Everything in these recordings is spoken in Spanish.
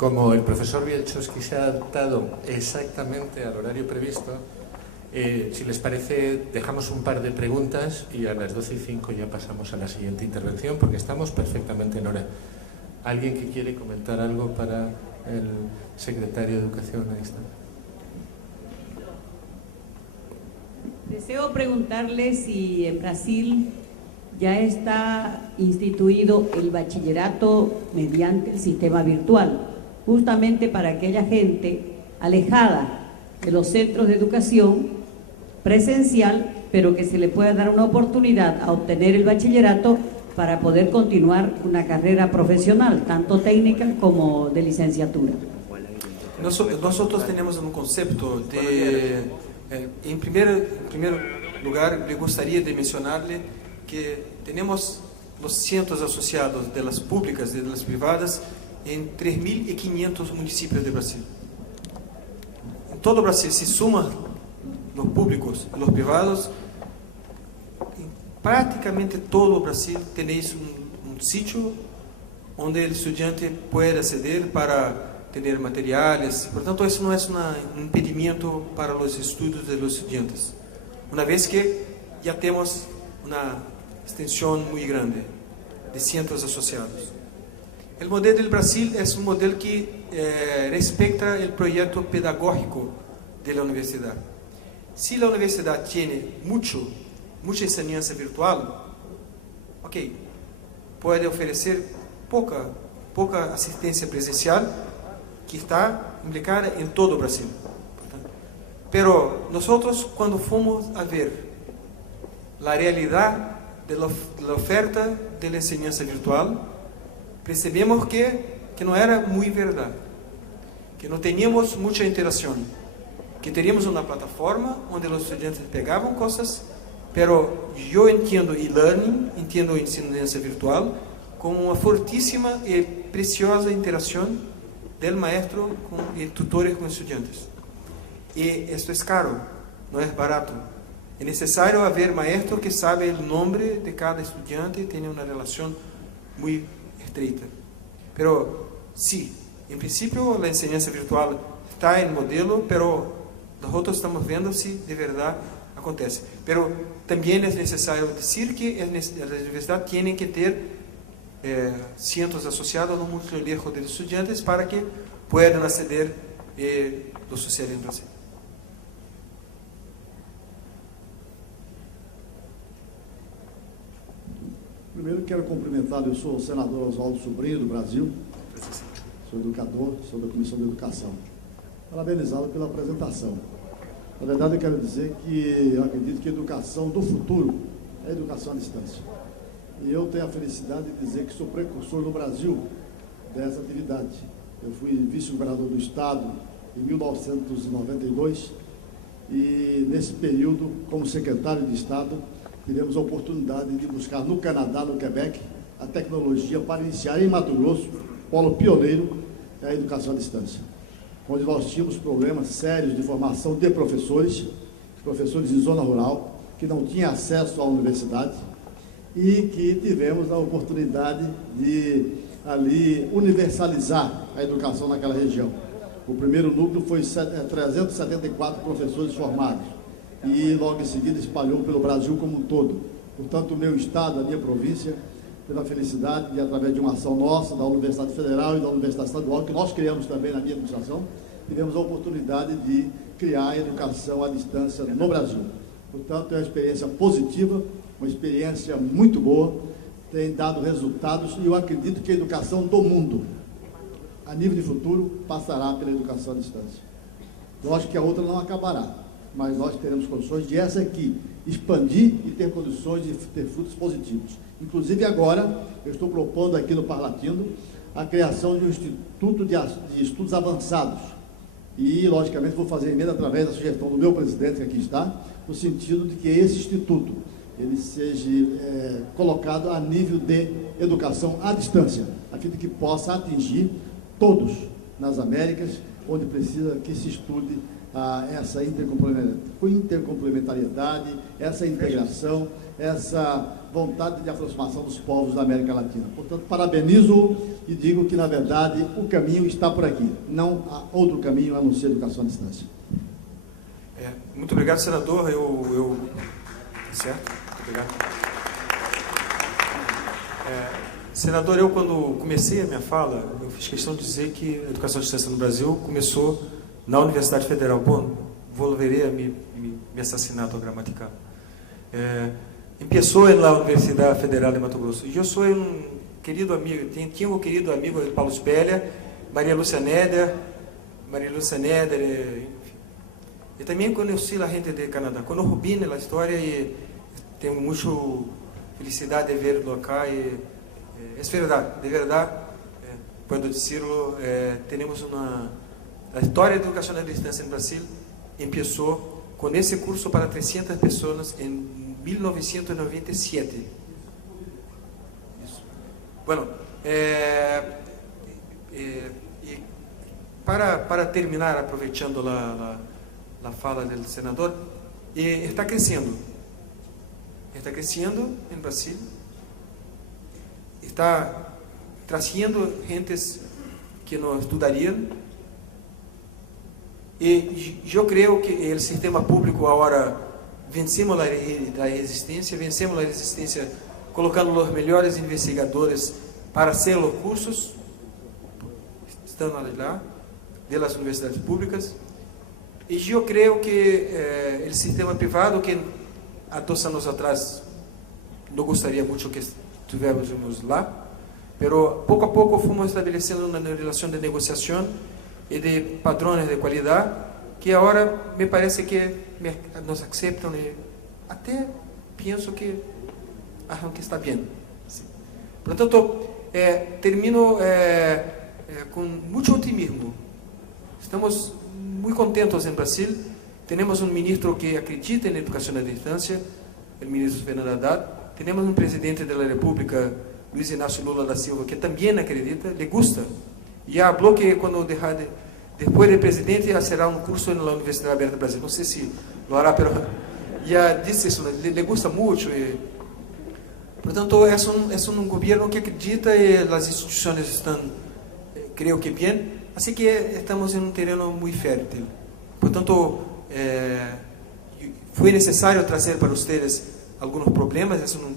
Como el profesor Bielczewski se ha adaptado exactamente al horario previsto, si les parece, dejamos un par de preguntas y a las 12:05 ya pasamos a la siguiente intervención, porque estamos perfectamente en hora. ¿Alguien que quiere comentar algo para el secretario de Educación? Ahí está. Deseo preguntarle si en Brasil ya está instituido el bachillerato mediante el sistema virtual, justamente para aquella gente alejada de los centros de educación presencial, pero que se le pueda dar una oportunidad a obtener el bachillerato para poder continuar una carrera profesional, tanto técnica como de licenciatura. Nosotros tenemos un concepto de, en primer lugar, le gustaría de mencionarle que tenemos los cientos asociados de las públicas y de las privadas en 3.500 municipios de Brasil. En todo Brasil, si suman los públicos y los privados, en prácticamente todo Brasil tenéis un sitio donde el estudiante puede acceder para tener materiales. Por tanto, eso no es un impedimento para los estudios de los estudiantes, una vez que ya tenemos una extensión muy grande de cientos asociados. El modelo del Brasil es un modelo que respeta el proyecto pedagógico de la universidad. Si la universidad tiene mucha enseñanza virtual, ok, puede ofrecer poca asistencia presencial que está implicada en todo Brasil. Pero nosotros, cuando fuimos a ver la realidad de la oferta de la enseñanza virtual, percebemos que no era muy verdad, que no teníamos mucha interacción, que teníamos una plataforma donde los estudiantes pegaban cosas, pero yo entiendo e-learning, entiendo enseñanza virtual como una fortísima y preciosa interacción del maestro y tutores con estudiantes. Y esto es caro, no es barato. Es necesario haber maestro que sabe el nombre de cada estudiante y tiene una relación muy estreita. Pero sí, en principio la enseñanza virtual está en modelo, pero nosotros estamos viendo si de verdad acontece. Pero también es necesario decir que la universidad tiene que tener cientos asociados no muy lejos de los estudiantes para que puedan acceder lo social en Brasil. Primeiro quero cumprimentá-lo, eu sou o senador Oswaldo Sobrinho do Brasil, sou educador, sou da Comissão de Educação. Parabenizá-lo pela apresentação. Na verdade, eu quero dizer que eu acredito que a educação do futuro é a educação à distância. E eu tenho a felicidade de dizer que sou precursor no Brasil dessa atividade. Eu fui vice-governador do Estado em 1992 e, nesse período, como secretário de Estado, tivemos a oportunidade de buscar no Canadá, no Quebec, a tecnologia para iniciar em Mato Grosso, polo pioneiro, a educação à distância, onde nós tínhamos problemas sérios de formação de professores em zona rural, que não tinham acesso à universidade e que tivemos a oportunidade de ali universalizar a educação naquela região. O primeiro núcleo foi 374 professores formados e logo em seguida espalhou pelo Brasil como um todo. Portanto, o meu estado, a minha província, pela felicidade de, através de uma ação nossa, da Universidade Federal e da Universidade Estadual, que nós criamos também na minha administração, tivemos a oportunidade de criar a educação à distância no Brasil. Portanto, é uma experiência positiva, uma experiência muito boa, tem dado resultados e eu acredito que a educação do mundo, a nível de futuro, passará pela educação à distância. Lógico que a outra não acabará, mas nós teremos condições de essa aqui expandir e ter condições de ter frutos positivos. Inclusive agora, eu estou propondo aqui no Parlatino a criação de um Instituto de Estudos Avançados e, logicamente, vou fazer emenda através da sugestão do meu presidente, que aqui está, no sentido de que esse instituto ele seja colocado a nível de educação à distância, a fim de que possa atingir todos nas Américas, onde precisa que se estude essa intercomplementariedade, essa integração, essa vontade de aproximação dos povos da América Latina. Portanto, parabenizo e digo que, na verdade, o caminho está por aqui. Não há outro caminho a não ser educação à distância. Muito obrigado, senador. Certo? Muito obrigado. Senador, eu quando comecei a minha fala, eu fiz questão de dizer que a educação à distância no Brasil começou na Universidade Federal. Bom, volverei a mi assassinato gramatical. Começou na Universidade Federal de Mato Grosso. E eu sou querido amigo, tinha um querido amigo, Paulo Spellia, Maria Lúcia Neder, e também conheci a gente de Canadá. Conozco bem a história e tenho muita felicidade de verlo acá. E é verdade, de verdade, posso dizer-lo, temos a história da educação à distância no Brasil começou com esse curso para 300 pessoas em 1997. Isso. Bueno, para terminar, aproveitando a fala do senador, está crescendo em Brasil, está trazendo gentes que não estudariam, e eu creio que o sistema público agora vencemos a resistência colocando os melhores investigadores para hacer os cursos, estão lá, das universidades públicas. E eu creio que o sistema privado, que há 2 anos atrás não gostaria muito que estivéssemos lá, mas pouco a pouco fomos estabelecendo uma relação de negociação e de padrões de qualidade, que agora me parece que nos aceitam e até penso que acham que está bem. Portanto, termino com muito otimismo. Estamos muito contentos em Brasil. Temos um ministro que acredita em educação à distância, o ministro Fernando Haddad. Temos um presidente da República, Luiz Inácio Lula da Silva, que também acredita, le gusta. Já falou que quando depois de presidente, será um curso na Universidade Aberta do Brasil. Não sei se lo hará, mas já disse isso, le gusta muito. Portanto, é um governo que acredita e as instituições estão, creio que bem. Assim que estamos em um terreno muito fértil. Portanto, foi necessário trazer para vocês alguns problemas. É um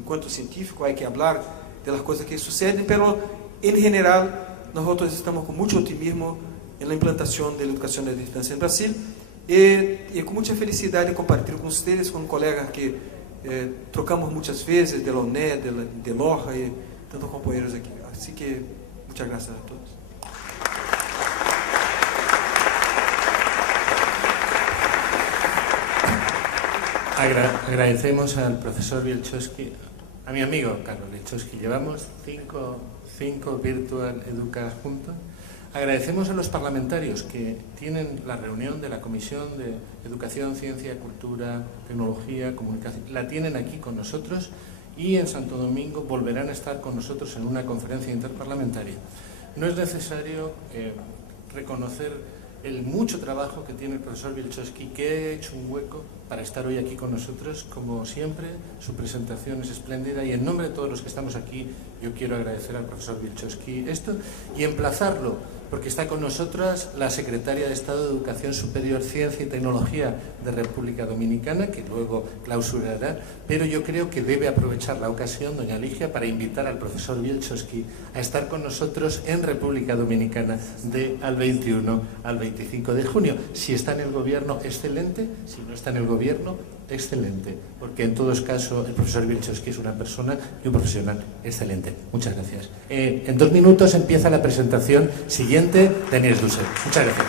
encontro científico, há que falar das coisas que sucedem, mas, em geral, nós estamos com muito otimismo na implantação da educação à distância no Brasil e com muita felicidade de compartilhar com vocês, com colegas que trocamos muitas vezes, de la UNED, de Loja e tantos companheiros aqui. Assim que, muitas graças a todos. Agradecemos al profesor Wielczewski, a mi amigo Carlos Wielczewski. Llevamos cinco Virtual Educa juntos. Agradecemos a los parlamentarios que tienen la reunión de la Comisión de Educación, Ciencia, Cultura, Tecnología, Comunicación. La tienen aquí con nosotros y en Santo Domingo volverán a estar con nosotros en una conferencia interparlamentaria. No es necesario reconocer el mucho trabajo que tiene el profesor Wielczewski, que ha hecho un hueco para estar hoy aquí con nosotros. Como siempre, su presentación es espléndida y en nombre de todos los que estamos aquí, yo quiero agradecer al profesor Wielczewski esto y emplazarlo, porque está con nosotras la secretaria de Estado de Educación Superior, Ciencia y Tecnología de República Dominicana, que luego clausurará, pero yo creo que debe aprovechar la ocasión, doña Ligia, para invitar al profesor Wielczewski a estar con nosotros en República Dominicana al 21 al 25 de junio. Si está en el gobierno, excelente; si no está en el gobierno, excelente, porque en todos casos el profesor Wielczewski es una persona y un profesional excelente. Muchas gracias. En 2 minutos empieza la presentación siguiente de Agnès Dusset. Muchas gracias.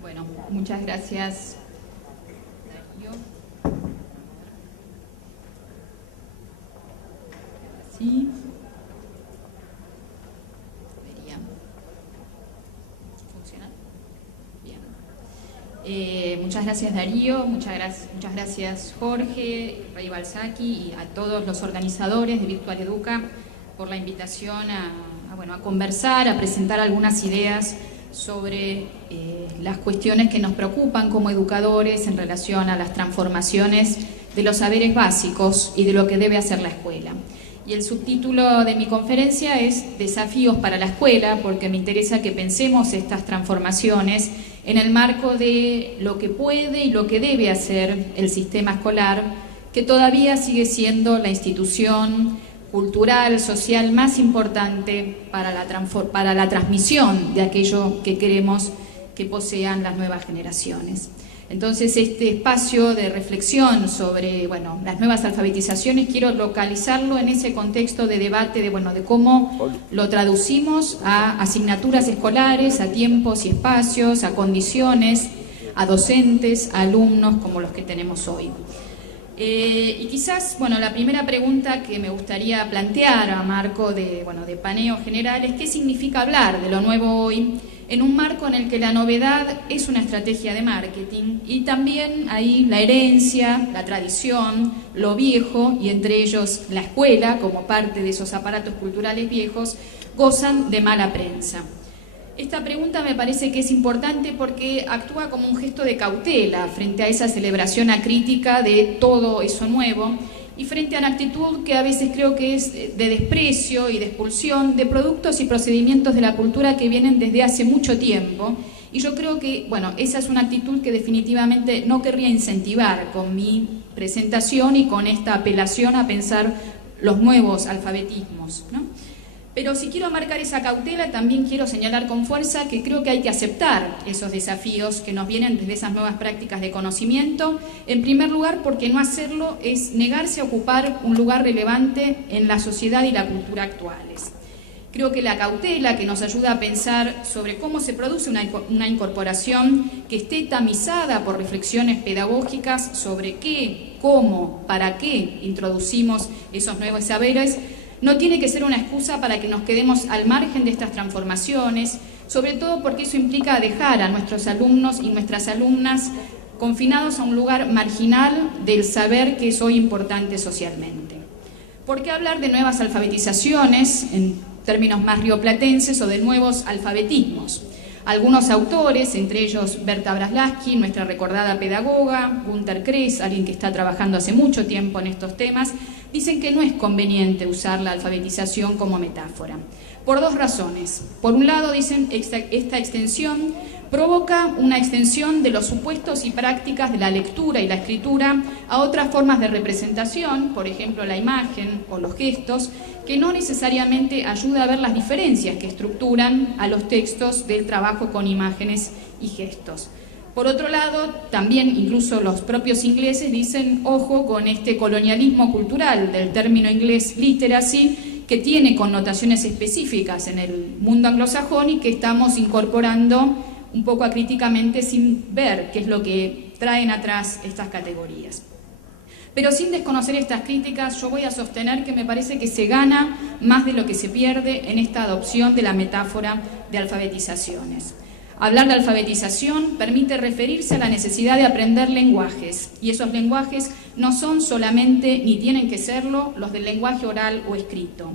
Bueno, muchas gracias, Darío. Sí. Debería funcionar. Bien. Muchas gracias, Darío. Muchas gracias, Jorge, Rey Balsaqui, y a todos los organizadores de Virtual Educa por la invitación a conversar, a presentar algunas ideas sobre las cuestiones que nos preocupan como educadores en relación a las transformaciones de los saberes básicos y de lo que debe hacer la escuela. Y el subtítulo de mi conferencia es Desafíos para la escuela, porque me interesa que pensemos estas transformaciones en el marco de lo que puede y lo que debe hacer el sistema escolar, que todavía sigue siendo la institución cultural, social más importante para la transmisión de aquello que queremos que posean las nuevas generaciones. Entonces, este espacio de reflexión sobre las nuevas alfabetizaciones, quiero localizarlo en ese contexto de debate de cómo lo traducimos a asignaturas escolares, a tiempos y espacios, a condiciones, a docentes, a alumnos como los que tenemos hoy. Y quizás, la primera pregunta que me gustaría plantear a marco de paneo general es ¿qué significa hablar de lo nuevo hoy en un marco en el que la novedad es una estrategia de marketing y también ahí la herencia, la tradición, lo viejo y entre ellos la escuela como parte de esos aparatos culturales viejos gozan de mala prensa? Esta pregunta me parece que es importante porque actúa como un gesto de cautela frente a esa celebración acrítica de todo eso nuevo y frente a una actitud que a veces creo que es de desprecio y de expulsión de productos y procedimientos de la cultura que vienen desde hace mucho tiempo. Y yo creo que, esa es una actitud que definitivamente no querría incentivar con mi presentación y con esta apelación a pensar los nuevos alfabetismos, ¿no? Pero si quiero marcar esa cautela, también quiero señalar con fuerza que creo que hay que aceptar esos desafíos que nos vienen desde esas nuevas prácticas de conocimiento, en primer lugar porque no hacerlo es negarse a ocupar un lugar relevante en la sociedad y la cultura actuales. Creo que la cautela que nos ayuda a pensar sobre cómo se produce una incorporación que esté tamizada por reflexiones pedagógicas sobre qué, cómo, para qué introducimos esos nuevos saberes, no tiene que ser una excusa para que nos quedemos al margen de estas transformaciones, sobre todo porque eso implica dejar a nuestros alumnos y nuestras alumnas confinados a un lugar marginal del saber que es hoy importante socialmente. ¿Por qué hablar de nuevas alfabetizaciones en términos más rioplatenses o de nuevos alfabetismos? Algunos autores, entre ellos Berta Braslavsky, nuestra recordada pedagoga, Günter Kress, alguien que está trabajando hace mucho tiempo en estos temas, dicen que no es conveniente usar la alfabetización como metáfora, por dos razones. Por un lado, dicen, esta extensión provoca una extensión de los supuestos y prácticas de la lectura y la escritura a otras formas de representación, por ejemplo la imagen o los gestos, que no necesariamente ayuda a ver las diferencias que estructuran a los textos del trabajo con imágenes y gestos. Por otro lado, también incluso los propios ingleses dicen, ojo con este colonialismo cultural del término inglés literacy, que tiene connotaciones específicas en el mundo anglosajón y que estamos incorporando un poco acríticamente sin ver qué es lo que traen atrás estas categorías. Pero sin desconocer estas críticas, yo voy a sostener que me parece que se gana más de lo que se pierde en esta adopción de la metáfora de alfabetizaciones. Hablar de alfabetización permite referirse a la necesidad de aprender lenguajes, y esos lenguajes no son solamente, ni tienen que serlo, los del lenguaje oral o escrito.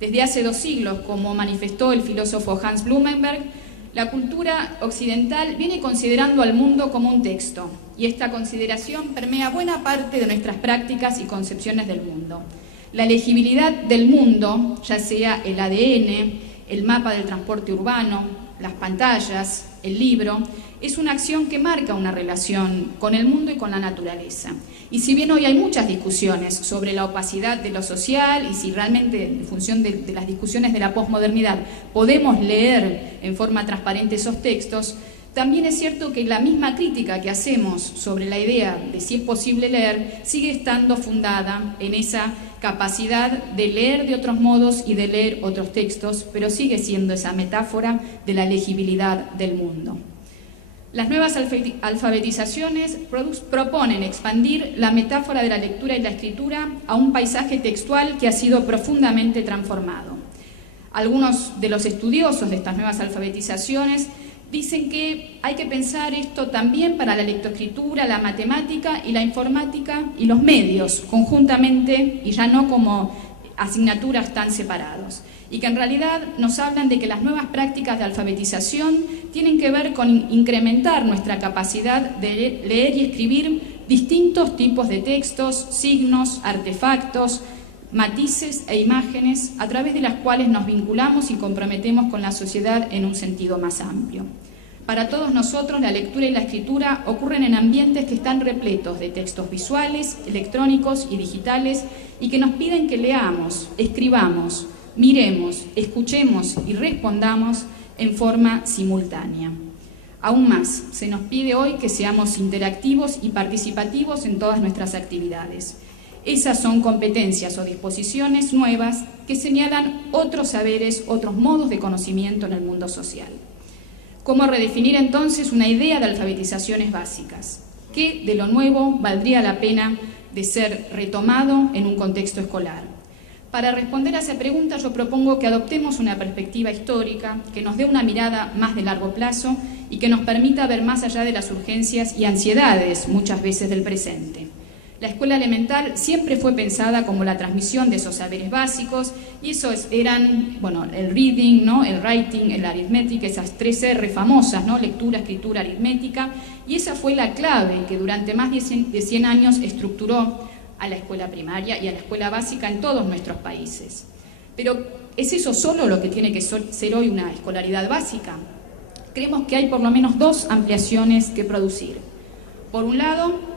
Desde hace 2 siglos, como manifestó el filósofo Hans Blumenberg, la cultura occidental viene considerando al mundo como un texto, y esta consideración permea buena parte de nuestras prácticas y concepciones del mundo. La legibilidad del mundo, ya sea el ADN, el mapa del transporte urbano, las pantallas, el libro, es una acción que marca una relación con el mundo y con la naturaleza. Y si bien hoy hay muchas discusiones sobre la opacidad de lo social y si realmente, en función de las discusiones de la posmodernidad, podemos leer en forma transparente esos textos, también es cierto que la misma crítica que hacemos sobre la idea de si es posible leer sigue estando fundada en esa capacidad de leer de otros modos y de leer otros textos, pero sigue siendo esa metáfora de la legibilidad del mundo. Las nuevas alfabetizaciones proponen expandir la metáfora de la lectura y la escritura a un paisaje textual que ha sido profundamente transformado. Algunos de los estudiosos de estas nuevas alfabetizaciones dicen que hay que pensar esto también para la lectoescritura, la matemática y la informática y los medios conjuntamente y ya no como asignaturas tan separados. Y que en realidad nos hablan de que las nuevas prácticas de alfabetización tienen que ver con incrementar nuestra capacidad de leer y escribir distintos tipos de textos, signos, artefactos, matices e imágenes a través de las cuales nos vinculamos y comprometemos con la sociedad en un sentido más amplio. Para todos nosotros, la lectura y la escritura ocurren en ambientes que están repletos de textos visuales, electrónicos y digitales y que nos piden que leamos, escribamos, miremos, escuchemos y respondamos en forma simultánea. Aún más, se nos pide hoy que seamos interactivos y participativos en todas nuestras actividades. Esas son competencias o disposiciones nuevas que señalan otros saberes, otros modos de conocimiento en el mundo social. ¿Cómo redefinir entonces una idea de alfabetizaciones básicas? ¿Qué de lo nuevo valdría la pena de ser retomado en un contexto escolar? Para responder a esa pregunta yo propongo que adoptemos una perspectiva histórica que nos dé una mirada más de largo plazo y que nos permita ver más allá de las urgencias y ansiedades muchas veces del presente. La escuela elemental siempre fue pensada como la transmisión de esos saberes básicos y esos eran, el reading, ¿no? El writing, el arithmetic, esas 3 R famosas, ¿no? Lectura, escritura, aritmética, y esa fue la clave que durante más de 100 años estructuró a la escuela primaria y a la escuela básica en todos nuestros países. Pero ¿es eso solo lo que tiene que ser hoy una escolaridad básica? Creemos que hay por lo menos 2 ampliaciones que producir. Por un lado,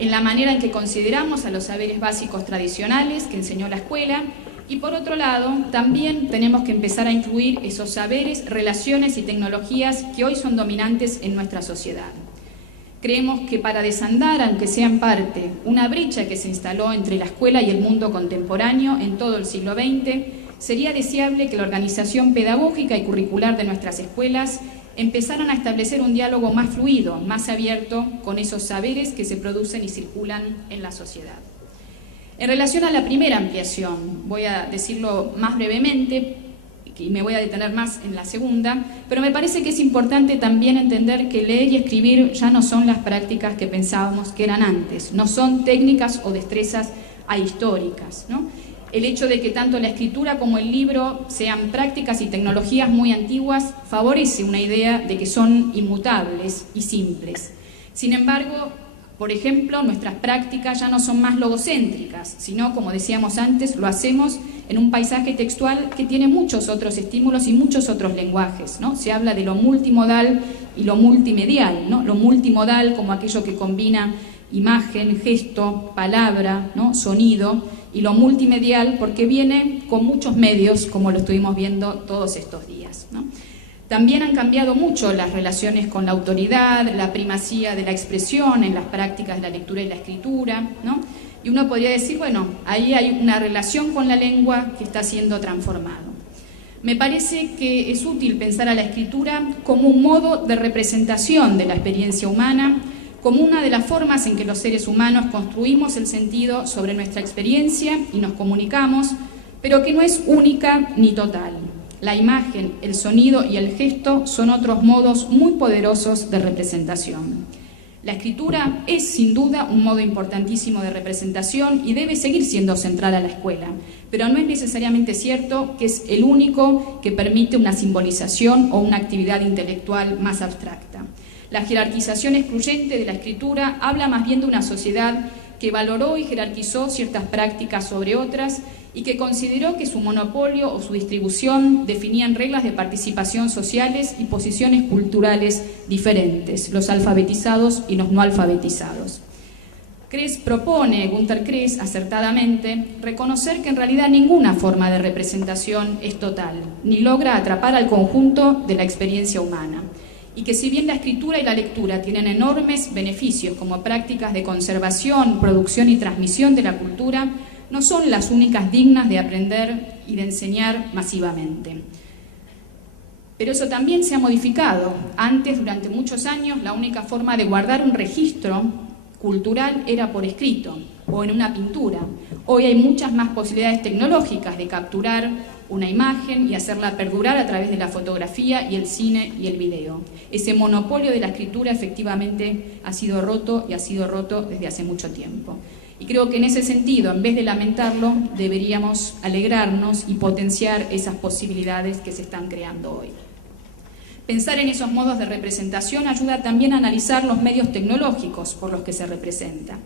en la manera en que consideramos a los saberes básicos tradicionales que enseñó la escuela, y por otro lado, también tenemos que empezar a incluir esos saberes, relaciones y tecnologías que hoy son dominantes en nuestra sociedad. Creemos que para desandar, aunque sea en parte, una brecha que se instaló entre la escuela y el mundo contemporáneo en todo el siglo XX, sería deseable que la organización pedagógica y curricular de nuestras escuelas empezaran a establecer un diálogo más fluido, más abierto con esos saberes que se producen y circulan en la sociedad. En relación a la primera ampliación, voy a decirlo más brevemente y me voy a detener más en la segunda, pero me parece que es importante también entender que leer y escribir ya no son las prácticas que pensábamos que eran antes, no son técnicas o destrezas ahistóricas, ¿no? El hecho de que tanto la escritura como el libro sean prácticas y tecnologías muy antiguas favorece una idea de que son inmutables y simples. Sin embargo, por ejemplo, nuestras prácticas ya no son más logocéntricas, sino, como decíamos antes, lo hacemos en un paisaje textual que tiene muchos otros estímulos y muchos otros lenguajes, ¿no? Se habla de lo multimodal y lo multimedial, ¿no? Lo multimodal como aquello que combina imagen, gesto, palabra, ¿no? Sonido, y lo multimedial porque viene con muchos medios, como lo estuvimos viendo todos estos días, ¿no? También han cambiado mucho las relaciones con la autoridad, la primacía de la expresión en las prácticas de la lectura y la escritura, ¿no? Y uno podría decir, bueno, ahí hay una relación con la lengua que está siendo transformado. Me parece que es útil pensar a la escritura como un modo de representación de la experiencia humana, como una de las formas en que los seres humanos construimos el sentido sobre nuestra experiencia y nos comunicamos, pero que no es única ni total. La imagen, el sonido y el gesto son otros modos muy poderosos de representación. La escritura es sin duda un modo importantísimo de representación y debe seguir siendo central a la escuela, pero no es necesariamente cierto que es el único que permite una simbolización o una actividad intelectual más abstracta. La jerarquización excluyente de la escritura habla más bien de una sociedad que valoró y jerarquizó ciertas prácticas sobre otras y que consideró que su monopolio o su distribución definían reglas de participación sociales y posiciones culturales diferentes, los alfabetizados y los no alfabetizados. Gunther Kress, acertadamente, reconocer que en realidad ninguna forma de representación es total, ni logra atrapar al conjunto de la experiencia humana, y que si bien la escritura y la lectura tienen enormes beneficios como prácticas de conservación, producción y transmisión de la cultura, no son las únicas dignas de aprender y de enseñar masivamente. Pero eso también se ha modificado. Antes, durante muchos años, la única forma de guardar un registro cultural era por escrito o en una pintura. Hoy hay muchas más posibilidades tecnológicas de capturar una imagen y hacerla perdurar a través de la fotografía y el cine y el video. Ese monopolio de la escritura efectivamente ha sido roto y ha sido roto desde hace mucho tiempo. Y creo que en ese sentido, en vez de lamentarlo, deberíamos alegrarnos y potenciar esas posibilidades que se están creando hoy. Pensar en esos modos de representación ayuda también a analizar los medios tecnológicos por los que se representa.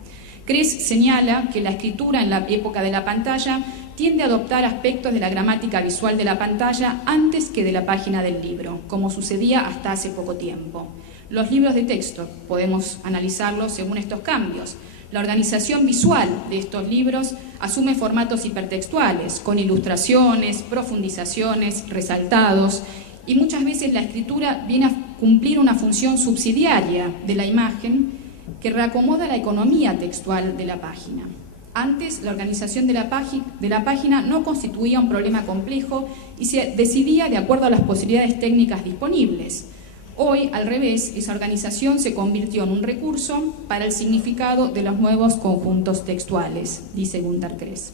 Kress señala que la escritura en la época de la pantalla tiende a adoptar aspectos de la gramática visual de la pantalla antes que de la página del libro, como sucedía hasta hace poco tiempo. Los libros de texto podemos analizarlos según estos cambios. La organización visual de estos libros asume formatos hipertextuales, con ilustraciones, profundizaciones, resaltados, y muchas veces la escritura viene a cumplir una función subsidiaria de la imagen que reacomoda la economía textual de la página. Antes, la organización de la página no constituía un problema complejo y se decidía de acuerdo a las posibilidades técnicas disponibles. Hoy, al revés, esa organización se convirtió en un recurso para el significado de los nuevos conjuntos textuales, dice Gunther Kress.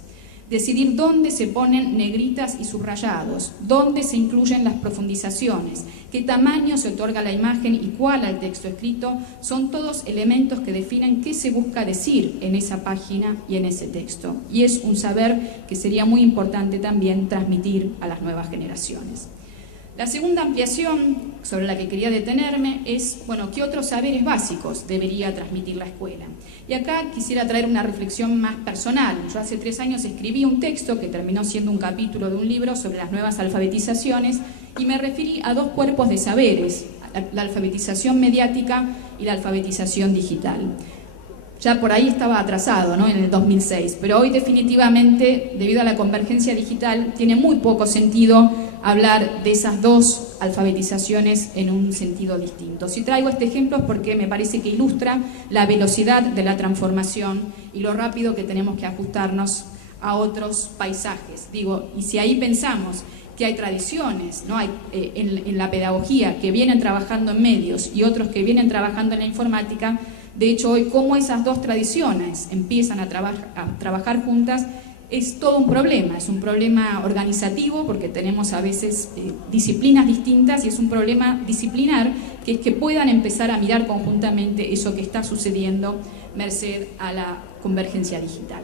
Decidir dónde se ponen negritas y subrayados, dónde se incluyen las profundizaciones, qué tamaño se otorga a la imagen y cuál al texto escrito, son todos elementos que definen qué se busca decir en esa página y en ese texto. Y es un saber que sería muy importante también transmitir a las nuevas generaciones. La segunda ampliación sobre la que quería detenerme es, ¿qué otros saberes básicos debería transmitir la escuela? Y acá quisiera traer una reflexión más personal. Yo hace 3 años escribí un texto que terminó siendo un capítulo de un libro sobre las nuevas alfabetizaciones y me referí a 2 cuerpos de saberes, la alfabetización mediática y la alfabetización digital. Ya por ahí estaba atrasado, ¿no?, en el 2006, pero hoy definitivamente, debido a la convergencia digital, tiene muy poco sentido hablar de esas 2 alfabetizaciones en un sentido distinto. Si traigo este ejemplo es porque me parece que ilustra la velocidad de la transformación y lo rápido que tenemos que ajustarnos a otros paisajes. Y si ahí pensamos que hay tradiciones, ¿no?, hay, en la pedagogía que vienen trabajando en medios y otros que vienen trabajando en la informática, de hecho hoy cómo esas 2 tradiciones empiezan a trabajar juntas es todo un problema. Es un problema organizativo porque tenemos a veces disciplinas distintas y es un problema disciplinar que es que puedan empezar a mirar conjuntamente eso que está sucediendo merced a la convergencia digital.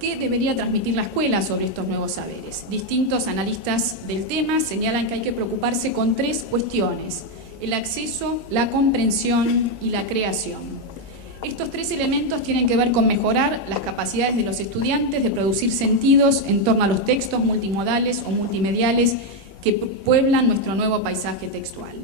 ¿Qué debería transmitir la escuela sobre estos nuevos saberes? Distintos analistas del tema señalan que hay que preocuparse con 3 cuestiones: el acceso, la comprensión y la creación. Estos 3 elementos tienen que ver con mejorar las capacidades de los estudiantes de producir sentidos en torno a los textos multimodales o multimediales que pueblan nuestro nuevo paisaje textual.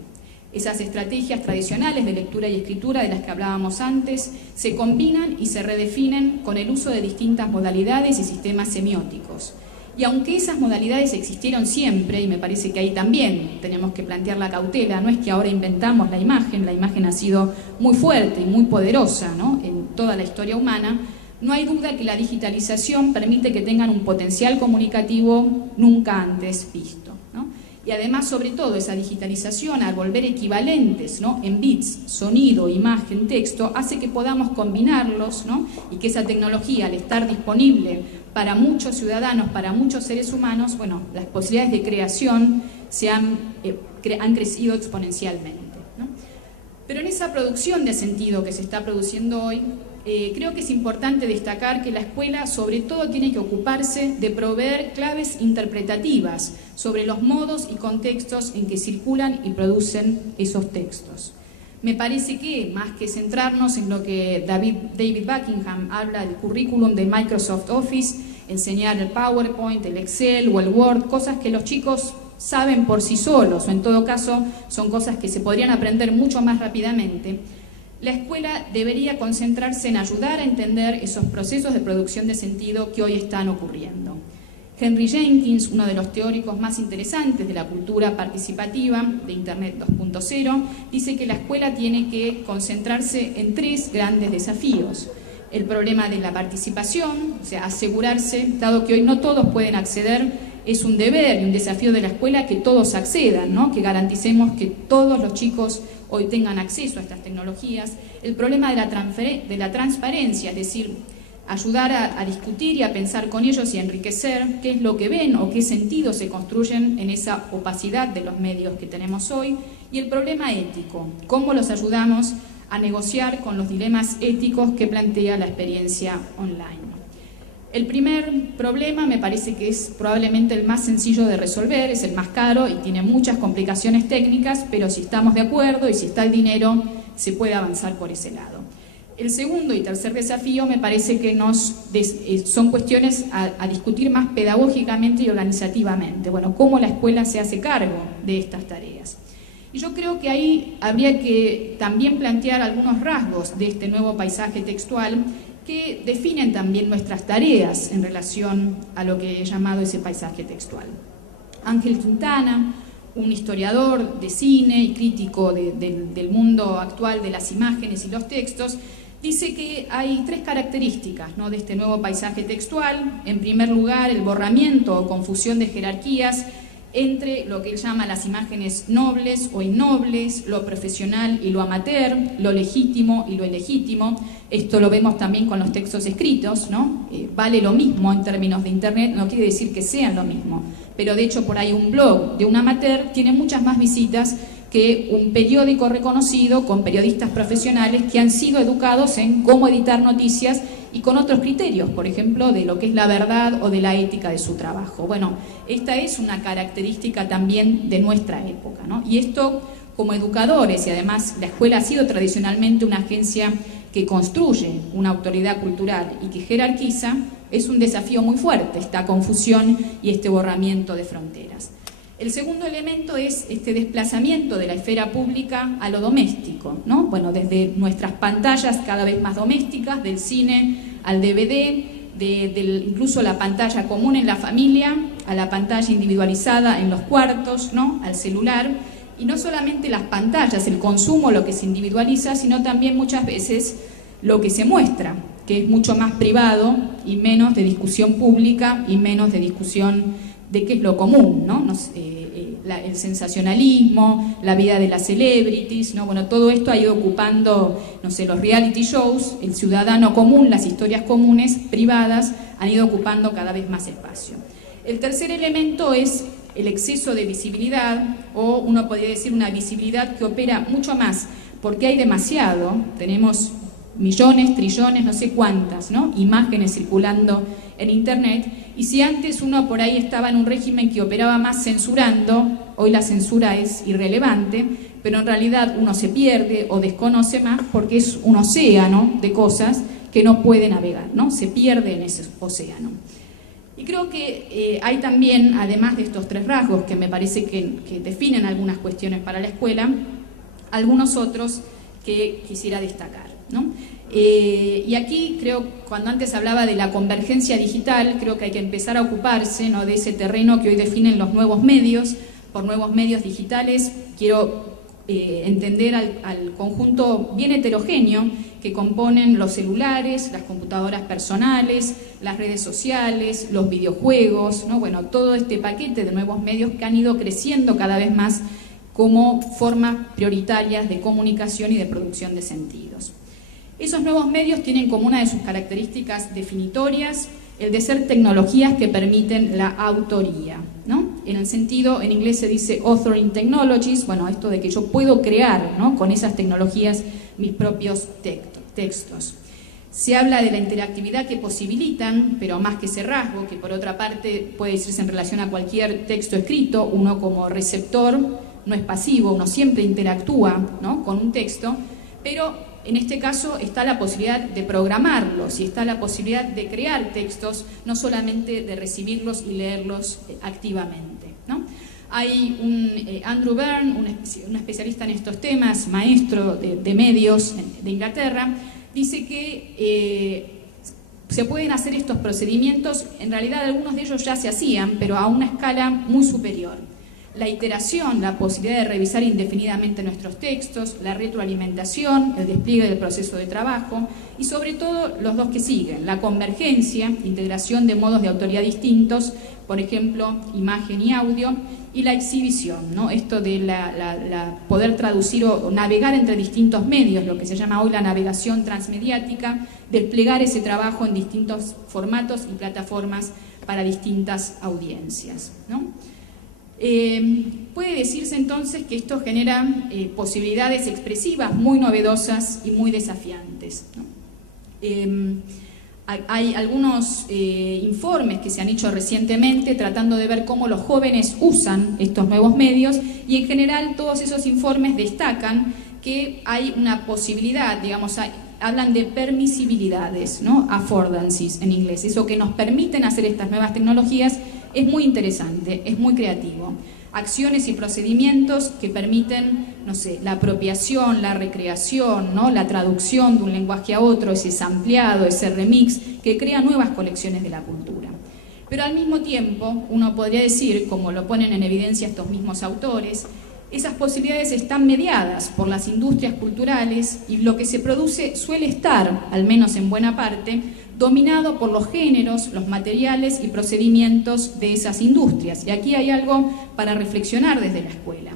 Esas estrategias tradicionales de lectura y escritura de las que hablábamos antes se combinan y se redefinen con el uso de distintas modalidades y sistemas semióticos. Y aunque esas modalidades existieron siempre, y me parece que ahí también tenemos que plantear la cautela, no es que ahora inventamos la imagen ha sido muy fuerte y muy poderosa, ¿no?, en toda la historia humana, no hay duda que la digitalización permite que tengan un potencial comunicativo nunca antes visto, ¿no? Y además, sobre todo, esa digitalización, al volver equivalentes, ¿no?, en bits, sonido, imagen, texto, hace que podamos combinarlos, ¿no?, y que esa tecnología, al estar disponible para muchos ciudadanos, para muchos seres humanos, bueno, las posibilidades de creación han crecido exponencialmente, ¿no? Pero en esa producción de sentido que se está produciendo hoy, creo que es importante destacar que la escuela sobre todo tiene que ocuparse de proveer claves interpretativas sobre los modos y contextos en que circulan y producen esos textos. Me parece que, más que centrarnos en lo que David Buckingham habla del currículum de Microsoft Office, enseñar el PowerPoint, el Excel o el Word, cosas que los chicos saben por sí solos, o en todo caso son cosas que se podrían aprender mucho más rápidamente, la escuela debería concentrarse en ayudar a entender esos procesos de producción de sentido que hoy están ocurriendo. Henry Jenkins, uno de los teóricos más interesantes de la cultura participativa de Internet 2.0, dice que la escuela tiene que concentrarse en 3 grandes desafíos. El problema de la participación, o sea, asegurarse, dado que hoy no todos pueden acceder, es un deber y un desafío de la escuela que todos accedan, ¿no?, que garanticemos que todos los chicos hoy tengan acceso a estas tecnologías. El problema de la transparencia, es decir, ayudar a discutir y a pensar con ellos y a enriquecer qué es lo que ven o qué sentidos se construyen en esa opacidad de los medios que tenemos hoy. Y el problema ético, cómo los ayudamos a negociar con los dilemas éticos que plantea la experiencia online. El primer problema me parece que es probablemente el más sencillo de resolver, es el más caro y tiene muchas complicaciones técnicas, pero si estamos de acuerdo y si está el dinero, se puede avanzar por ese lado. El segundo y tercer desafío me parece que son cuestiones a discutir más pedagógicamente y organizativamente. Bueno, cómo la escuela se hace cargo de estas tareas. Y yo creo que ahí habría que también plantear algunos rasgos de este nuevo paisaje textual que definen también nuestras tareas en relación a lo que he llamado ese paisaje textual. Ángel Quintana, un historiador de cine y crítico del mundo actual de las imágenes y los textos, dice que hay 3 características, ¿no?, de este nuevo paisaje textual. En primer lugar, el borramiento o confusión de jerarquías entre lo que él llama las imágenes nobles o innobles, lo profesional y lo amateur, lo legítimo y lo ilegítimo. Esto lo vemos también con los textos escritos, ¿no? Vale lo mismo en términos de Internet, no quiere decir que sean lo mismo, pero de hecho por ahí un blog de un amateur tiene muchas más visitas que un periódico reconocido con periodistas profesionales que han sido educados en cómo editar noticias y con otros criterios, por ejemplo, de lo que es la verdad o de la ética de su trabajo. Bueno, esta es una característica también de nuestra época, ¿no? Y esto, como educadores, y además la escuela ha sido tradicionalmente una agencia que construye una autoridad cultural y que jerarquiza, es un desafío muy fuerte, esta confusión y este borramiento de fronteras. El segundo elemento es este desplazamiento de la esfera pública a lo doméstico, ¿no? Bueno, desde nuestras pantallas cada vez más domésticas, del cine al DVD, incluso la pantalla común en la familia, a la pantalla individualizada en los cuartos, ¿no?, al celular. Y no solamente las pantallas, el consumo, lo que se individualiza, sino también muchas veces lo que se muestra, que es mucho más privado y menos de discusión pública y menos de discusión de qué es lo común, ¿no? El sensacionalismo, la vida de las celebrities, ¿no? Bueno, todo esto ha ido ocupando, no sé, los reality shows, el ciudadano común, las historias comunes, privadas, han ido ocupando cada vez más espacio. El tercer elemento es el exceso de visibilidad, o uno podría decir una visibilidad que opera mucho más, porque hay demasiado, tenemos millones, trillones, no sé cuántas, ¿no?, imágenes circulando en Internet, y si antes uno por ahí estaba en un régimen que operaba más censurando, hoy la censura es irrelevante, pero en realidad uno se pierde o desconoce más porque es un océano de cosas que no puede navegar, ¿no? Se pierde en ese océano. Y creo que hay también, además de estos 3 rasgos que me parece que definen algunas cuestiones para la escuela, algunos otros que quisiera destacar, ¿no? Y aquí creo, cuando antes hablaba de la convergencia digital, creo que hay que empezar a ocuparse, ¿no?, de ese terreno que hoy definen los nuevos medios. Por nuevos medios digitales quiero entender al conjunto bien heterogéneo que componen los celulares, las computadoras personales, las redes sociales, los videojuegos, ¿no? Bueno, todo este paquete de nuevos medios que han ido creciendo cada vez más como formas prioritarias de comunicación y de producción de sentidos. Esos nuevos medios tienen como una de sus características definitorias el de ser tecnologías que permiten la autoría, ¿no? En el sentido, en inglés se dice authoring technologies, bueno, esto de que yo puedo crear, ¿no?, con esas tecnologías mis propios textos. Se habla de la interactividad que posibilitan, pero más que ese rasgo, que por otra parte puede decirse en relación a cualquier texto escrito, uno como receptor no es pasivo, uno siempre interactúa, ¿no?, con un texto, pero en este caso está la posibilidad de programarlos y está la posibilidad de crear textos, no solamente de recibirlos y leerlos activamente, ¿no? Hay un Andrew Byrne, un especialista en estos temas, maestro de medios de Inglaterra, dice que se pueden hacer estos procedimientos, en realidad algunos de ellos ya se hacían, pero a una escala muy superior. La iteración, la posibilidad de revisar indefinidamente nuestros textos, la retroalimentación, el despliegue del proceso de trabajo y sobre todo los dos que siguen, la convergencia, integración de modos de autoría distintos, por ejemplo, imagen y audio, y la exhibición, ¿no? Esto de poder traducir o navegar entre distintos medios, lo que se llama hoy la navegación transmediática, desplegar ese trabajo en distintos formatos y plataformas para distintas audiencias, ¿no? Puede decirse entonces que esto genera posibilidades expresivas muy novedosas y muy desafiantes, ¿no? Hay algunos informes que se han hecho recientemente tratando de ver cómo los jóvenes usan estos nuevos medios y en general todos esos informes destacan que hay una posibilidad, digamos, hablan de permisibilidades, ¿no?, affordances en inglés, eso que nos permiten hacer estas nuevas tecnologías. Es muy interesante, es muy creativo. Acciones y procedimientos que permiten, no sé, la apropiación, la recreación, ¿no?, la traducción de un lenguaje a otro, ese sampleado, ese remix, que crea nuevas colecciones de la cultura. Pero al mismo tiempo, uno podría decir, como lo ponen en evidencia estos mismos autores, esas posibilidades están mediadas por las industrias culturales y lo que se produce suele estar, al menos en buena parte, dominado por los géneros, los materiales y procedimientos de esas industrias. Y aquí hay algo para reflexionar desde la escuela.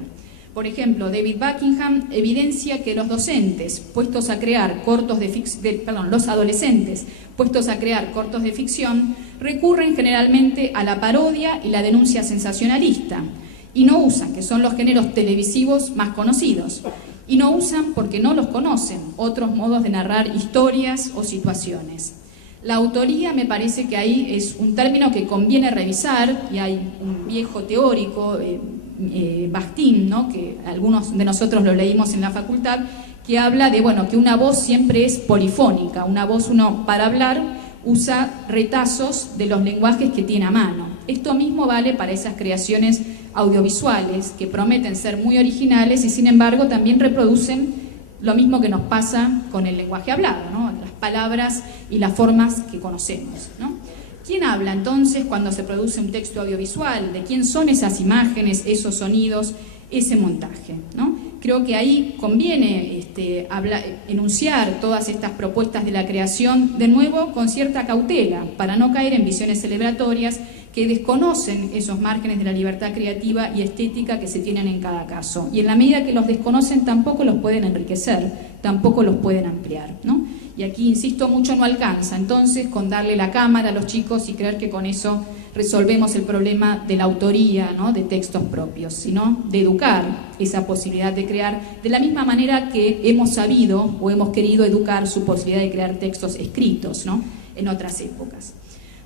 Por ejemplo, David Buckingham evidencia que los docentes puestos a crear los adolescentes puestos a crear cortos de ficción recurren generalmente a la parodia y la denuncia sensacionalista y no usan, que son los géneros televisivos más conocidos, y no usan porque no los conocen, otros modos de narrar historias o situaciones. La autoría me parece que ahí es un término que conviene revisar y hay un viejo teórico, Bakhtin, ¿no?, que algunos de nosotros lo leímos en la facultad, que habla de, bueno, que una voz siempre es polifónica, una voz uno para hablar usa retazos de los lenguajes que tiene a mano. Esto mismo vale para esas creaciones audiovisuales que prometen ser muy originales y sin embargo también reproducen lo mismo que nos pasa con el lenguaje hablado, ¿no?, las palabras y las formas que conocemos, ¿no? ¿Quién habla entonces cuando se produce un texto audiovisual? ¿De quién son esas imágenes, esos sonidos, ese montaje, ¿no? Creo que ahí conviene enunciar todas estas propuestas de la creación, de nuevo con cierta cautela, para no caer en visiones celebratorias que desconocen esos márgenes de la libertad creativa y estética que se tienen en cada caso. Y en la medida que los desconocen tampoco los pueden enriquecer, tampoco los pueden ampliar, ¿no? Y aquí, insisto mucho, no alcanza entonces con darle la cámara a los chicos y creer que con eso resolvemos el problema de la autoría, ¿no?, de textos propios, sino de educar esa posibilidad de crear de la misma manera que hemos sabido o hemos querido educar su posibilidad de crear textos escritos, ¿no?, en otras épocas.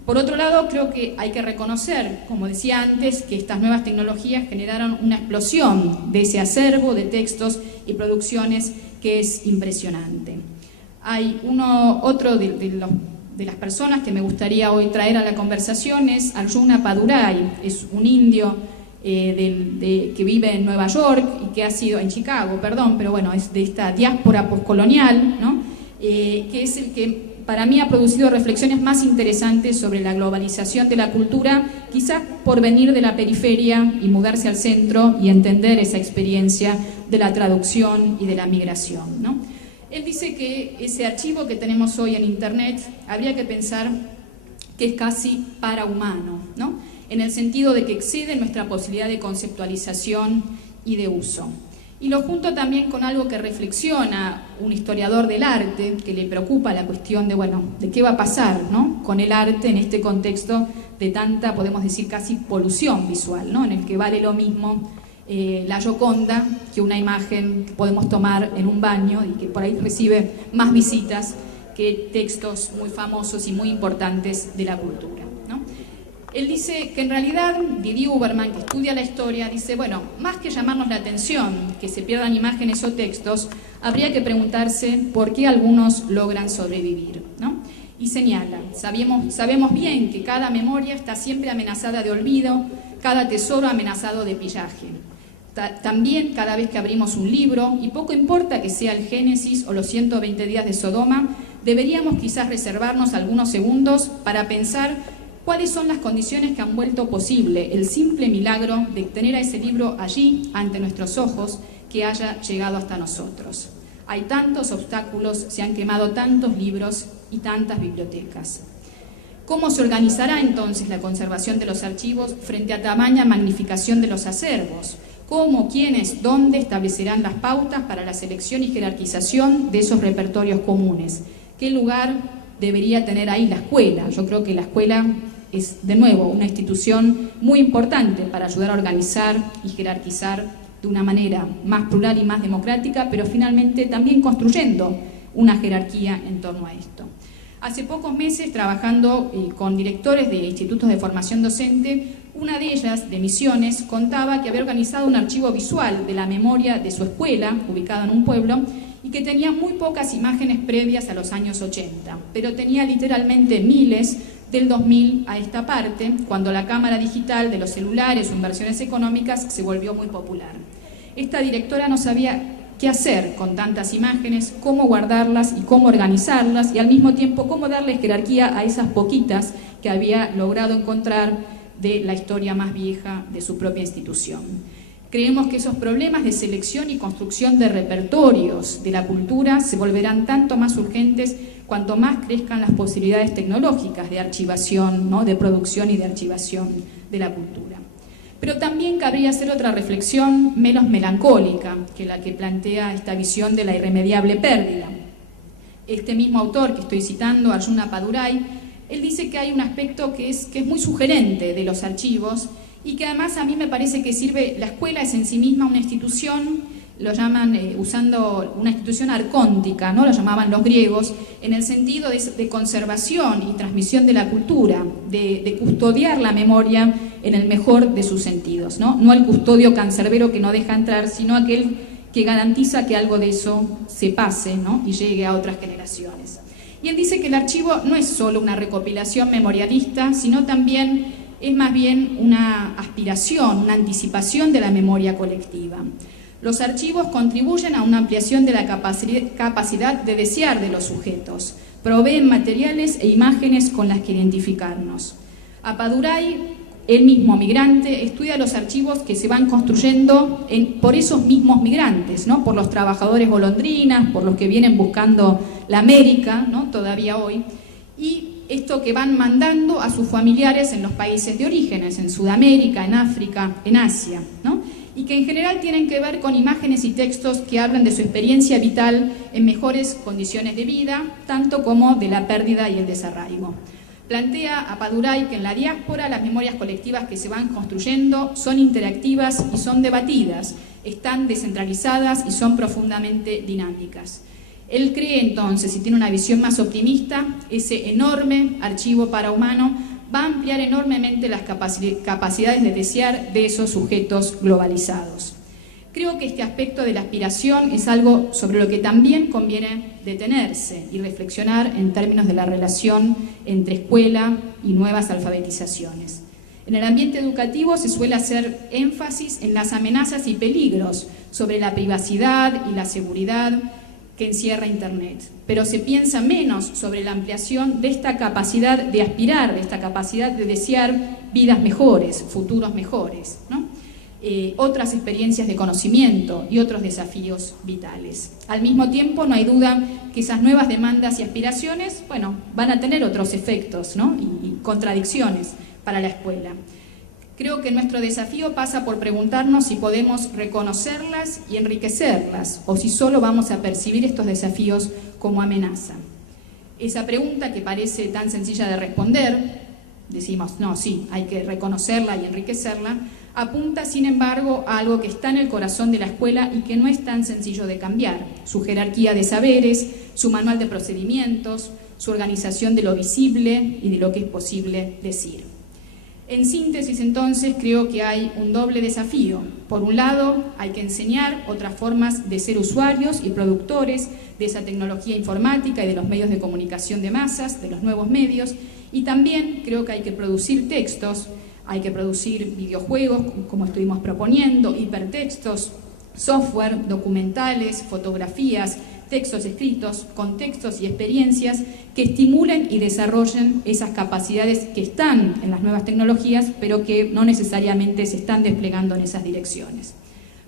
Por otro lado, creo que hay que reconocer, como decía antes, que estas nuevas tecnologías generaron una explosión de ese acervo de textos y producciones que es impresionante. Hay otro de las personas que me gustaría hoy traer a la conversación es Arjuna Padurai, es un indio que vive en Nueva York y que ha sido en Chicago, pero bueno, es de esta diáspora postcolonial, ¿no?, que es el que para mí ha producido reflexiones más interesantes sobre la globalización de la cultura, quizás por venir de la periferia y mudarse al centro y entender esa experiencia de la traducción y de la migración, ¿no? Él dice que ese archivo que tenemos hoy en Internet habría que pensar que es casi parahumano, ¿no? En el sentido de que excede nuestra posibilidad de conceptualización y de uso. Y lo junto también con algo que reflexiona un historiador del arte, que le preocupa la cuestión de, bueno, de qué va a pasar, ¿no?, con el arte en este contexto de tanta, podemos decir, casi polución visual, ¿no?, en el que vale lo mismo la Gioconda que una imagen que podemos tomar en un baño y que por ahí recibe más visitas que textos muy famosos y muy importantes de la cultura, ¿no? Él dice que en realidad Didier Huberman, que estudia la historia, dice, bueno, más que llamarnos la atención que se pierdan imágenes o textos, habría que preguntarse por qué algunos logran sobrevivir, ¿no? Y señala, sabemos bien que cada memoria está siempre amenazada de olvido, cada tesoro amenazado de pillaje. También cada vez que abrimos un libro, y poco importa que sea el Génesis o los 120 días de Sodoma, deberíamos quizás reservarnos algunos segundos para pensar cuáles son las condiciones que han vuelto posible el simple milagro de tener a ese libro allí, ante nuestros ojos, que haya llegado hasta nosotros. Hay tantos obstáculos, se han quemado tantos libros y tantas bibliotecas. ¿Cómo se organizará entonces la conservación de los archivos frente a tamaña magnificación de los acervos? ¿Cómo, quiénes, dónde establecerán las pautas para la selección y jerarquización de esos repertorios comunes? ¿Qué lugar debería tener ahí la escuela? Yo creo que la escuela es, de nuevo, una institución muy importante para ayudar a organizar y jerarquizar de una manera más plural y más democrática, pero finalmente también construyendo una jerarquía en torno a esto. Hace pocos meses, trabajando con directores de institutos de formación docente, una de ellas, de Misiones, contaba que había organizado un archivo visual de la memoria de su escuela, ubicado en un pueblo, y que tenía muy pocas imágenes previas a los años 80, pero tenía literalmente miles del 2000 a esta parte, cuando la cámara digital de los celulares o en versiones económicas se volvió muy popular. Esta directora no sabía qué hacer con tantas imágenes, cómo guardarlas y cómo organizarlas, y al mismo tiempo cómo darle jerarquía a esas poquitas que había logrado encontrar de la historia más vieja de su propia institución. Creemos que esos problemas de selección y construcción de repertorios de la cultura se volverán tanto más urgentes cuanto más crezcan las posibilidades tecnológicas de archivación, ¿no?, de producción y de archivación de la cultura. Pero también cabría hacer otra reflexión menos melancólica que la que plantea esta visión de la irremediable pérdida. Este mismo autor que estoy citando, Arjuna Padurai, él dice que hay un aspecto que es muy sugerente de los archivos y que además a mí me parece que sirve, la escuela es en sí misma una institución, lo llaman, usando una institución arcóntica, ¿no?, lo llamaban los griegos, en el sentido de conservación y transmisión de la cultura, de custodiar la memoria en el mejor de sus sentidos, ¿no? No el custodio cancerbero que no deja entrar, sino aquel que garantiza que algo de eso se pase, ¿no?, y llegue a otras generaciones. Y él dice que el archivo no es solo una recopilación memorialista, sino también es más bien una aspiración, una anticipación de la memoria colectiva. Los archivos contribuyen a una ampliación de la capacidad de desear de los sujetos, proveen materiales e imágenes con las que identificarnos. A Padurai, él mismo migrante, estudia los archivos que se van construyendo por esos mismos migrantes, ¿no?, por los trabajadores golondrinas, por los que vienen buscando la América, ¿no?, todavía hoy, y esto que van mandando a sus familiares en los países de orígenes, en Sudamérica, en África, en Asia, ¿no?, y que en general tienen que ver con imágenes y textos que hablan de su experiencia vital en mejores condiciones de vida, tanto como de la pérdida y el desarraigo. Plantea a Padurai que en la diáspora las memorias colectivas que se van construyendo son interactivas y son debatidas, están descentralizadas y son profundamente dinámicas. Él cree entonces, y tiene una visión más optimista, ese enorme archivo parahumano va a ampliar enormemente las capacidades de desear de esos sujetos globalizados. Creo que este aspecto de la aspiración es algo sobre lo que también conviene detenerse y reflexionar en términos de la relación entre escuela y nuevas alfabetizaciones. En el ambiente educativo se suele hacer énfasis en las amenazas y peligros sobre la privacidad y la seguridad que encierra Internet, pero se piensa menos sobre la ampliación de esta capacidad de aspirar, de esta capacidad de desear vidas mejores, futuros mejores, ¿no? otras experiencias de conocimiento y otros desafíos vitales. Al mismo tiempo, no hay duda que esas nuevas demandas y aspiraciones, bueno, van a tener otros efectos, ¿no? y contradicciones para la escuela. Creo que nuestro desafío pasa por preguntarnos si podemos reconocerlas y enriquecerlas, o si solo vamos a percibir estos desafíos como amenaza. Esa pregunta, que parece tan sencilla de responder, decimos, no, sí, hay que reconocerla y enriquecerla, apunta, sin embargo, a algo que está en el corazón de la escuela y que no es tan sencillo de cambiar: su jerarquía de saberes, su manual de procedimientos, su organización de lo visible y de lo que es posible decir. En síntesis, entonces, creo que hay un doble desafío. Por un lado, hay que enseñar otras formas de ser usuarios y productores de esa tecnología informática y de los medios de comunicación de masas, de los nuevos medios, y también creo que hay que producir textos, hay que producir videojuegos, como estuvimos proponiendo, hipertextos, software, documentales, fotografías, textos escritos, contextos y experiencias que estimulen y desarrollen esas capacidades que están en las nuevas tecnologías, pero que no necesariamente se están desplegando en esas direcciones.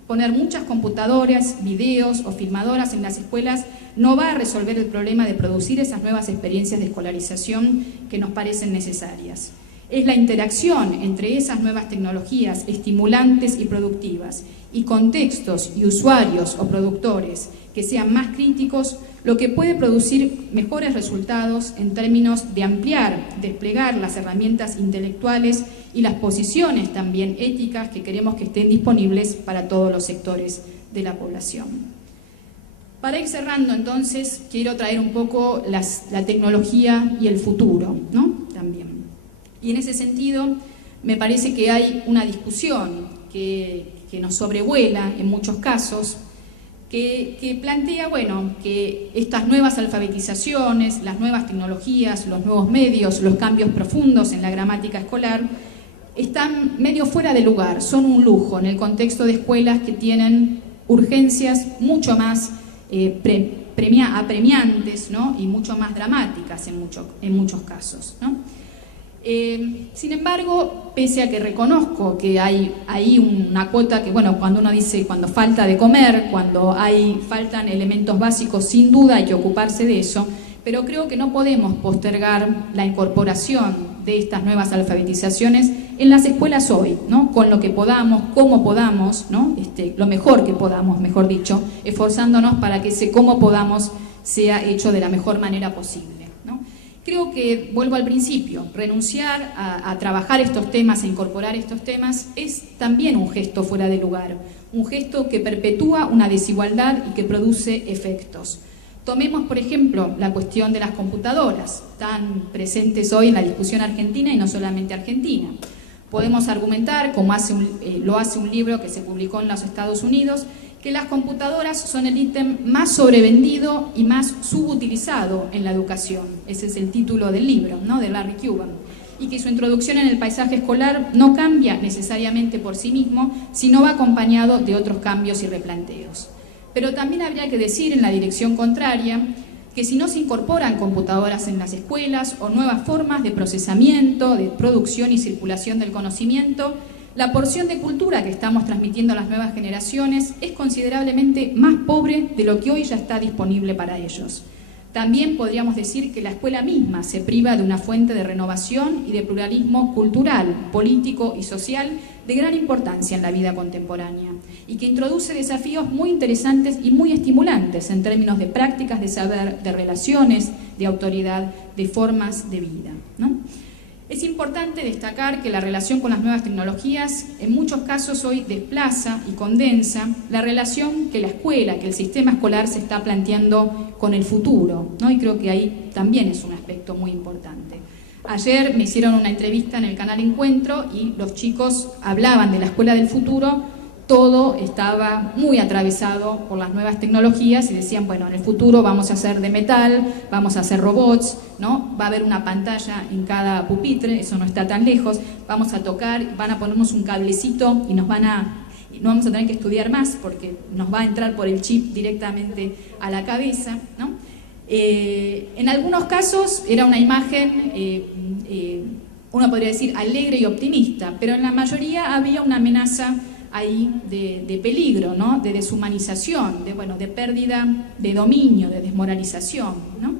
Poner muchas computadoras, videos o filmadoras en las escuelas no va a resolver el problema de producir esas nuevas experiencias de escolarización que nos parecen necesarias. Es la interacción entre esas nuevas tecnologías estimulantes y productivas y contextos y usuarios o productores que sean más críticos lo que puede producir mejores resultados en términos de ampliar, desplegar las herramientas intelectuales y las posiciones también éticas que queremos que estén disponibles para todos los sectores de la población. Para ir cerrando, entonces, quiero traer un poco la tecnología y el futuro, ¿no? También. Y en ese sentido, me parece que hay una discusión que nos sobrevuela en muchos casos, que plantea, bueno, que estas nuevas alfabetizaciones, las nuevas tecnologías, los nuevos medios, los cambios profundos en la gramática escolar, están medio fuera de lugar, son un lujo en el contexto de escuelas que tienen urgencias mucho más apremiantes, ¿no? Y mucho más dramáticas en muchos casos, ¿no? Sin embargo, pese a que reconozco que hay ahí una cuota que, bueno, cuando uno dice cuando falta de comer, cuando faltan elementos básicos, sin duda hay que ocuparse de eso, pero creo que no podemos postergar la incorporación de estas nuevas alfabetizaciones en las escuelas hoy, ¿no? Con lo que podamos, como podamos, ¿no? Lo mejor que podamos, mejor dicho, esforzándonos para que ese cómo podamos sea hecho de la mejor manera posible. Creo que, vuelvo al principio, renunciar a trabajar estos temas, a incorporar estos temas, es también un gesto fuera de lugar, un gesto que perpetúa una desigualdad y que produce efectos. Tomemos, por ejemplo, la cuestión de las computadoras, tan presentes hoy en la discusión argentina y no solamente argentina. Podemos argumentar, como lo hace un libro que se publicó en los Estados Unidos, que las computadoras son el ítem más sobrevendido y más subutilizado en la educación. Ese es el título del libro, ¿no? De Larry Cuban. Y que su introducción en el paisaje escolar no cambia necesariamente por sí mismo, sino va acompañado de otros cambios y replanteos. Pero también habría que decir, en la dirección contraria, que si no se incorporan computadoras en las escuelas o nuevas formas de procesamiento, de producción y circulación del conocimiento, la porción de cultura que estamos transmitiendo a las nuevas generaciones es considerablemente más pobre de lo que hoy ya está disponible para ellos. También podríamos decir que la escuela misma se priva de una fuente de renovación y de pluralismo cultural, político y social de gran importancia en la vida contemporánea y que introduce desafíos muy interesantes y muy estimulantes en términos de prácticas de saber, de relaciones, de autoridad, de formas de vida, ¿no? Es importante destacar que la relación con las nuevas tecnologías en muchos casos hoy desplaza y condensa la relación que la escuela, que el sistema escolar se está planteando con el futuro, ¿no? Y creo que ahí también es un aspecto muy importante. Ayer me hicieron una entrevista en el canal Encuentro y los chicos hablaban de la escuela del futuro. Todo estaba muy atravesado por las nuevas tecnologías y decían, bueno, en el futuro vamos a hacer de metal, vamos a hacer robots, ¿no? Va a haber una pantalla en cada pupitre, eso no está tan lejos, vamos a tocar, van a ponernos un cablecito y no vamos a tener que estudiar más porque nos va a entrar por el chip directamente a la cabeza, ¿no? En algunos casos era una imagen, uno podría decir alegre y optimista, pero en la mayoría había una amenaza ahí de peligro, ¿no? De deshumanización, de pérdida de dominio, de desmoralización, ¿no?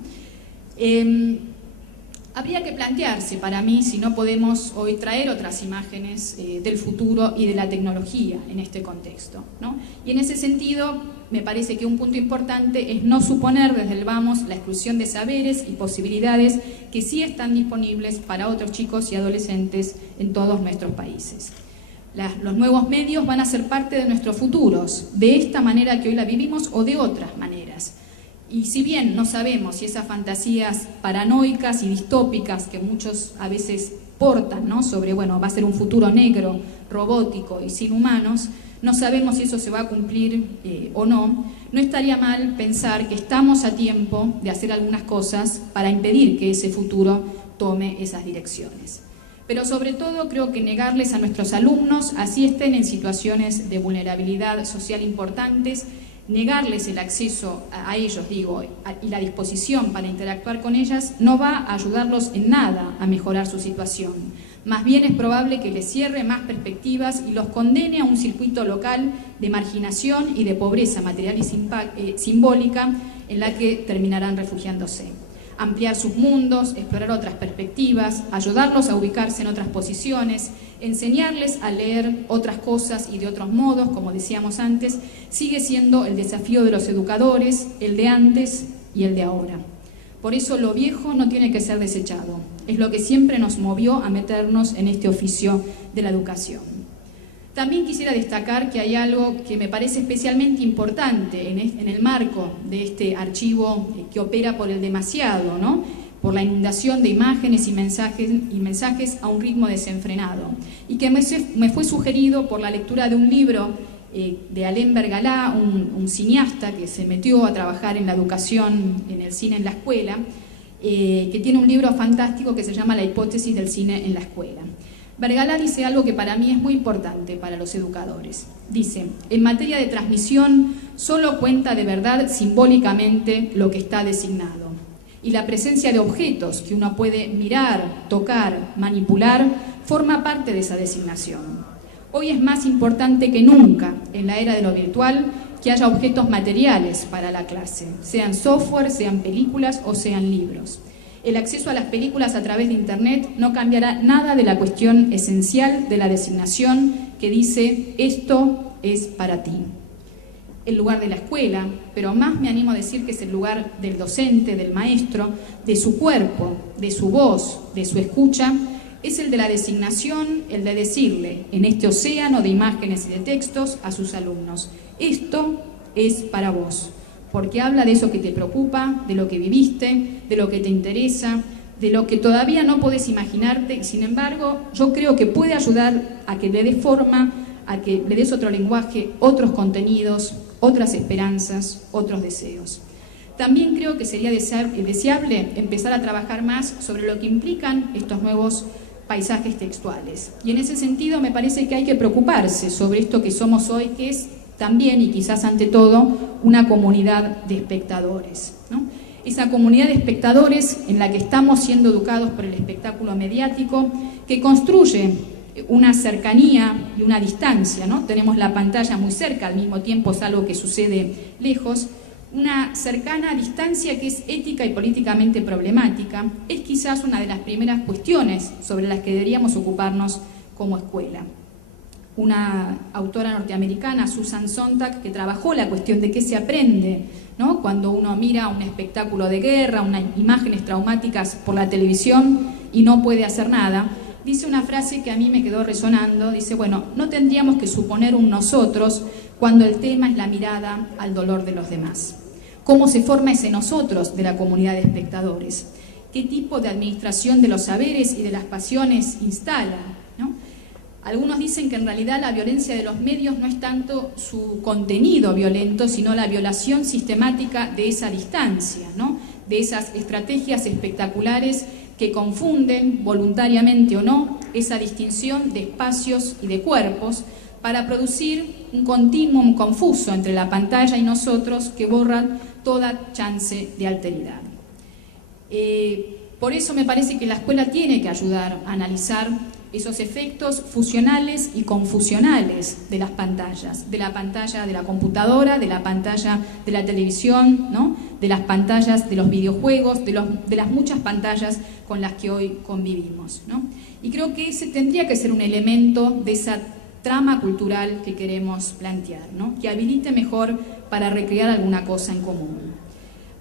Habría que plantearse para mí si no podemos hoy traer otras imágenes del futuro y de la tecnología en este contexto, ¿no? Y en ese sentido me parece que un punto importante es no suponer desde el vamos la exclusión de saberes y posibilidades que sí están disponibles para otros chicos y adolescentes en todos nuestros países. Los nuevos medios van a ser parte de nuestros futuros, de esta manera que hoy la vivimos o de otras maneras. Y si bien no sabemos si esas fantasías paranoicas y distópicas que muchos a veces portan, ¿no? Sobre, va a ser un futuro negro, robótico y sin humanos, no sabemos si eso se va a cumplir o no, no estaría mal pensar que estamos a tiempo de hacer algunas cosas para impedir que ese futuro tome esas direcciones. Pero sobre todo creo que negarles a nuestros alumnos, así estén en situaciones de vulnerabilidad social importantes, negarles el acceso a ellos, y la disposición para interactuar con ellas, no va a ayudarlos en nada a mejorar su situación. Más bien es probable que les cierre más perspectivas y los condene a un circuito local de marginación y de pobreza material y simbólica en la que terminarán refugiándose. Ampliar sus mundos, explorar otras perspectivas, ayudarlos a ubicarse en otras posiciones, enseñarles a leer otras cosas y de otros modos, como decíamos antes, sigue siendo el desafío de los educadores, el de antes y el de ahora. Por eso lo viejo no tiene que ser desechado, es lo que siempre nos movió a meternos en este oficio de la educación. También quisiera destacar que hay algo que me parece especialmente importante en el marco de este archivo que opera por el demasiado, ¿no? Por la inundación de imágenes y mensajes a un ritmo desenfrenado, y que me fue sugerido por la lectura de un libro de Alain Bergalá, un cineasta que se metió a trabajar en la educación, en el cine en la escuela, que tiene un libro fantástico que se llama La hipótesis del cine en la escuela. Bergalá dice algo que para mí es muy importante para los educadores. Dice, en materia de transmisión, solo cuenta de verdad simbólicamente lo que está designado. Y la presencia de objetos que uno puede mirar, tocar, manipular, forma parte de esa designación. Hoy es más importante que nunca, en la era de lo virtual, que haya objetos materiales para la clase, sean software, sean películas o sean libros. El acceso a las películas a través de Internet no cambiará nada de la cuestión esencial de la designación que dice esto es para ti. El lugar de la escuela, pero más me animo a decir que es el lugar del docente, del maestro, de su cuerpo, de su voz, de su escucha, es el de la designación, el de decirle en este océano de imágenes y de textos a sus alumnos, esto es para vos. Porque habla de eso que te preocupa, de lo que viviste, de lo que te interesa, de lo que todavía no podés imaginarte, y sin embargo yo creo que puede ayudar a que le des forma, a que le des otro lenguaje, otros contenidos, otras esperanzas, otros deseos. También creo que sería deseable empezar a trabajar más sobre lo que implican estos nuevos paisajes textuales. Y en ese sentido me parece que hay que preocuparse sobre esto que somos hoy, que es también y quizás ante todo una comunidad de espectadores, ¿no? Esa comunidad de espectadores en la que estamos siendo educados por el espectáculo mediático, que construye una cercanía y una distancia, ¿no? Tenemos la pantalla muy cerca, al mismo tiempo es algo que sucede lejos, una cercana distancia que es ética y políticamente problemática, es quizás una de las primeras cuestiones sobre las que deberíamos ocuparnos como escuela. Una autora norteamericana, Susan Sontag, que trabajó la cuestión de qué se aprende, ¿no? Cuando uno mira un espectáculo de guerra, unas imágenes traumáticas por la televisión y no puede hacer nada, dice una frase que a mí me quedó resonando, dice, bueno, no tendríamos que suponer un nosotros cuando el tema es la mirada al dolor de los demás. ¿Cómo se forma ese nosotros de la comunidad de espectadores? ¿Qué tipo de administración de los saberes y de las pasiones instala, ¿no? Algunos dicen que en realidad la violencia de los medios no es tanto su contenido violento, sino la violación sistemática de esa distancia, ¿no? De esas estrategias espectaculares que confunden, voluntariamente o no, esa distinción de espacios y de cuerpos para producir un continuum confuso entre la pantalla y nosotros que borra toda chance de alteridad. Por eso me parece que la escuela tiene que ayudar a analizar esos efectos fusionales y confusionales de las pantallas, de la pantalla de la computadora, de la pantalla de la televisión, ¿no? De las pantallas de los videojuegos, de las muchas pantallas con las que hoy convivimos, ¿no? Y creo que ese tendría que ser un elemento de esa trama cultural que queremos plantear, ¿no? Que habilite mejor para recrear alguna cosa en común.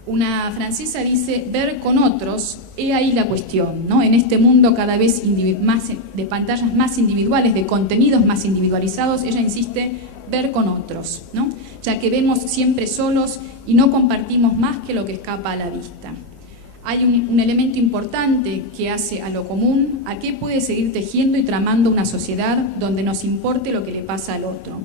Una francesa dice, ver con otros, he ahí la cuestión, ¿no? En este mundo cada vez más de pantallas más individuales, de contenidos más individualizados, ella insiste, ver con otros, ¿no? Ya que vemos siempre solos y no compartimos más que lo que escapa a la vista. Hay un elemento importante que hace a lo común, a qué puede seguir tejiendo y tramando una sociedad donde nos importe lo que le pasa al otro.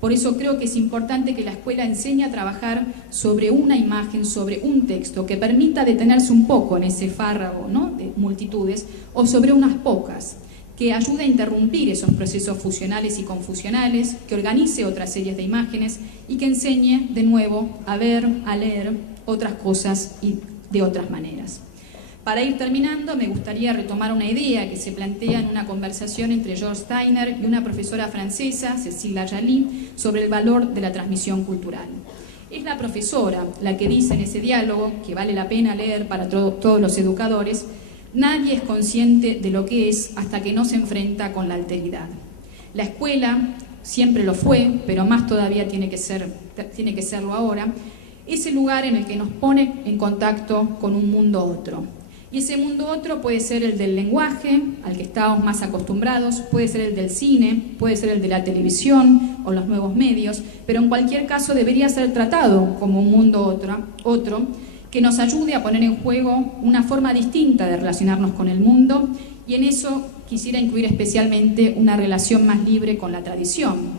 Por eso creo que es importante que la escuela enseñe a trabajar sobre una imagen, sobre un texto, que permita detenerse un poco en ese fárrago, ¿no? De multitudes, o sobre unas pocas, que ayude a interrumpir esos procesos fusionales y confusionales, que organice otras series de imágenes y que enseñe de nuevo a ver, a leer otras cosas y de otras maneras. Para ir terminando, me gustaría retomar una idea que se plantea en una conversación entre George Steiner y una profesora francesa, Cécile Lajali, sobre el valor de la transmisión cultural. Es la profesora la que dice en ese diálogo, que vale la pena leer para todos los educadores, nadie es consciente de lo que es hasta que no se enfrenta con la alteridad. La escuela siempre lo fue, pero más todavía tiene que serlo ahora, es el lugar en el que nos pone en contacto con un mundo otro. Y ese mundo otro puede ser el del lenguaje, al que estamos más acostumbrados, puede ser el del cine, puede ser el de la televisión o los nuevos medios, pero en cualquier caso debería ser tratado como un mundo otro que nos ayude a poner en juego una forma distinta de relacionarnos con el mundo, y en eso quisiera incluir especialmente una relación más libre con la tradición.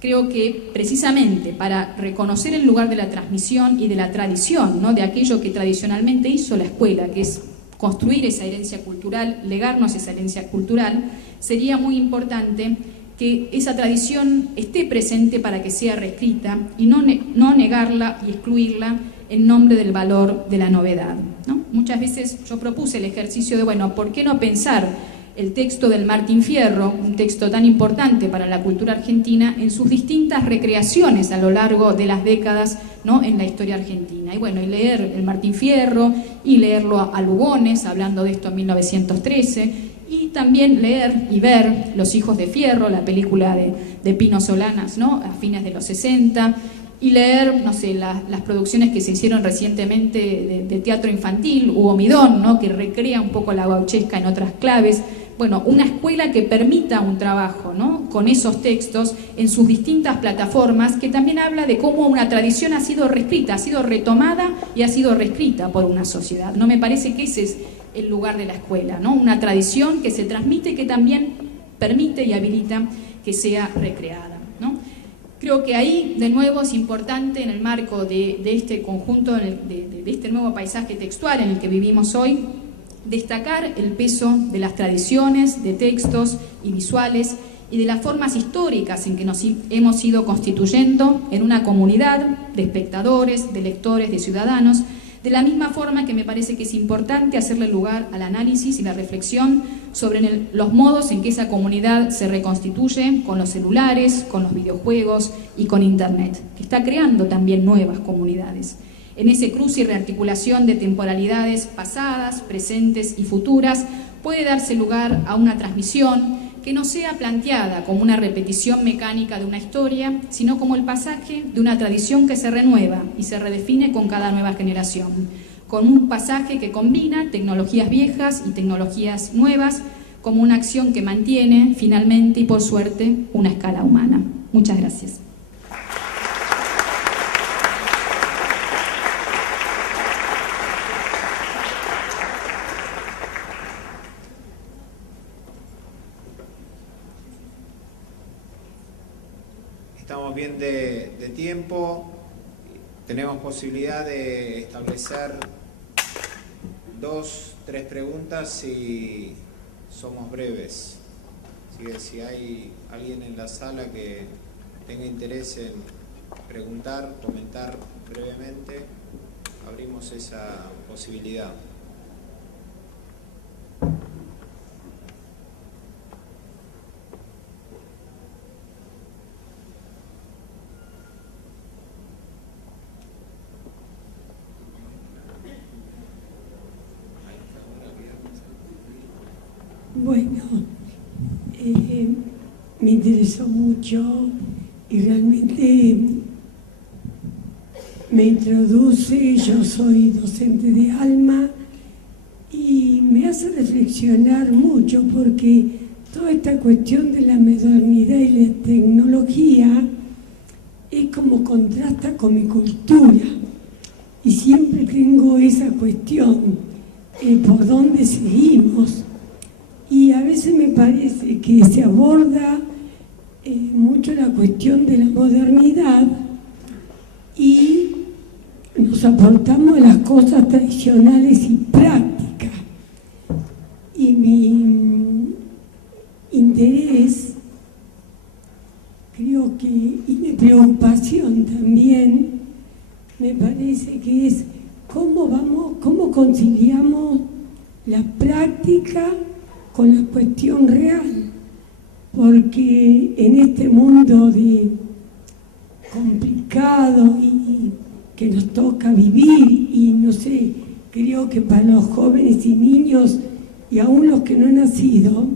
Creo que precisamente para reconocer el lugar de la transmisión y de la tradición, ¿no? De aquello que tradicionalmente hizo la escuela, que es construir esa herencia cultural, legarnos esa herencia cultural, sería muy importante que esa tradición esté presente para que sea reescrita y no negarla y excluirla en nombre del valor de la novedad, ¿no? Muchas veces yo propuse el ejercicio de, bueno, ¿por qué no pensar el texto del Martín Fierro, un texto tan importante para la cultura argentina, en sus distintas recreaciones a lo largo de las décadas, ¿no? En la historia argentina? Y bueno, y leer el Martín Fierro, y leerlo a Lugones, hablando de esto en 1913, y también leer y ver Los hijos de Fierro, la película de Pino Solanas, ¿no? A fines de los 60, y leer, no sé, las producciones que se hicieron recientemente de teatro infantil, Hugo Midón, ¿no? Que recrea un poco la gauchesca en otras claves. Bueno, una escuela que permita un trabajo, ¿no? Con esos textos en sus distintas plataformas, que también habla de cómo una tradición ha sido reescrita, ha sido retomada y ha sido reescrita por una sociedad. No me parece que ese es el lugar de la escuela, ¿no? Una tradición que se transmite y que también permite y habilita que sea recreada, ¿no? Creo que ahí, de nuevo, es importante en el marco de este conjunto, de este nuevo paisaje textual en el que vivimos hoy, destacar el peso de las tradiciones, de textos y visuales y de las formas históricas en que nos hemos ido constituyendo en una comunidad de espectadores, de lectores, de ciudadanos, de la misma forma que me parece que es importante hacerle lugar al análisis y la reflexión sobre los modos en que esa comunidad se reconstituye con los celulares, con los videojuegos y con Internet, que está creando también nuevas comunidades. En ese cruce y rearticulación de temporalidades pasadas, presentes y futuras, puede darse lugar a una transmisión que no sea planteada como una repetición mecánica de una historia, sino como el pasaje de una tradición que se renueva y se redefine con cada nueva generación, con un pasaje que combina tecnologías viejas y tecnologías nuevas, como una acción que mantiene, finalmente y por suerte, una escala humana. Muchas gracias. Estamos bien de tiempo, tenemos posibilidad de establecer 2, 3 preguntas si somos breves. Así que si hay alguien en la sala que tenga interés en preguntar, comentar brevemente, abrimos esa posibilidad. Bueno, me interesó mucho y realmente me introduce. Yo soy docente de alma y me hace reflexionar mucho, porque toda esta cuestión de la modernidad y la tecnología es como contrasta con mi cultura, y siempre tengo esa cuestión, por dónde seguimos, y a veces me parece que se aborda mucho la cuestión de la modernidad y nos aportamos las cosas tradicionales y prácticas. Y mi interés, creo que, y mi preocupación también, me parece que es cómo conciliamos la práctica con la cuestión real, porque en este mundo complicado y que nos toca vivir, y no sé, creo que para los jóvenes y niños y aún los que no han nacido,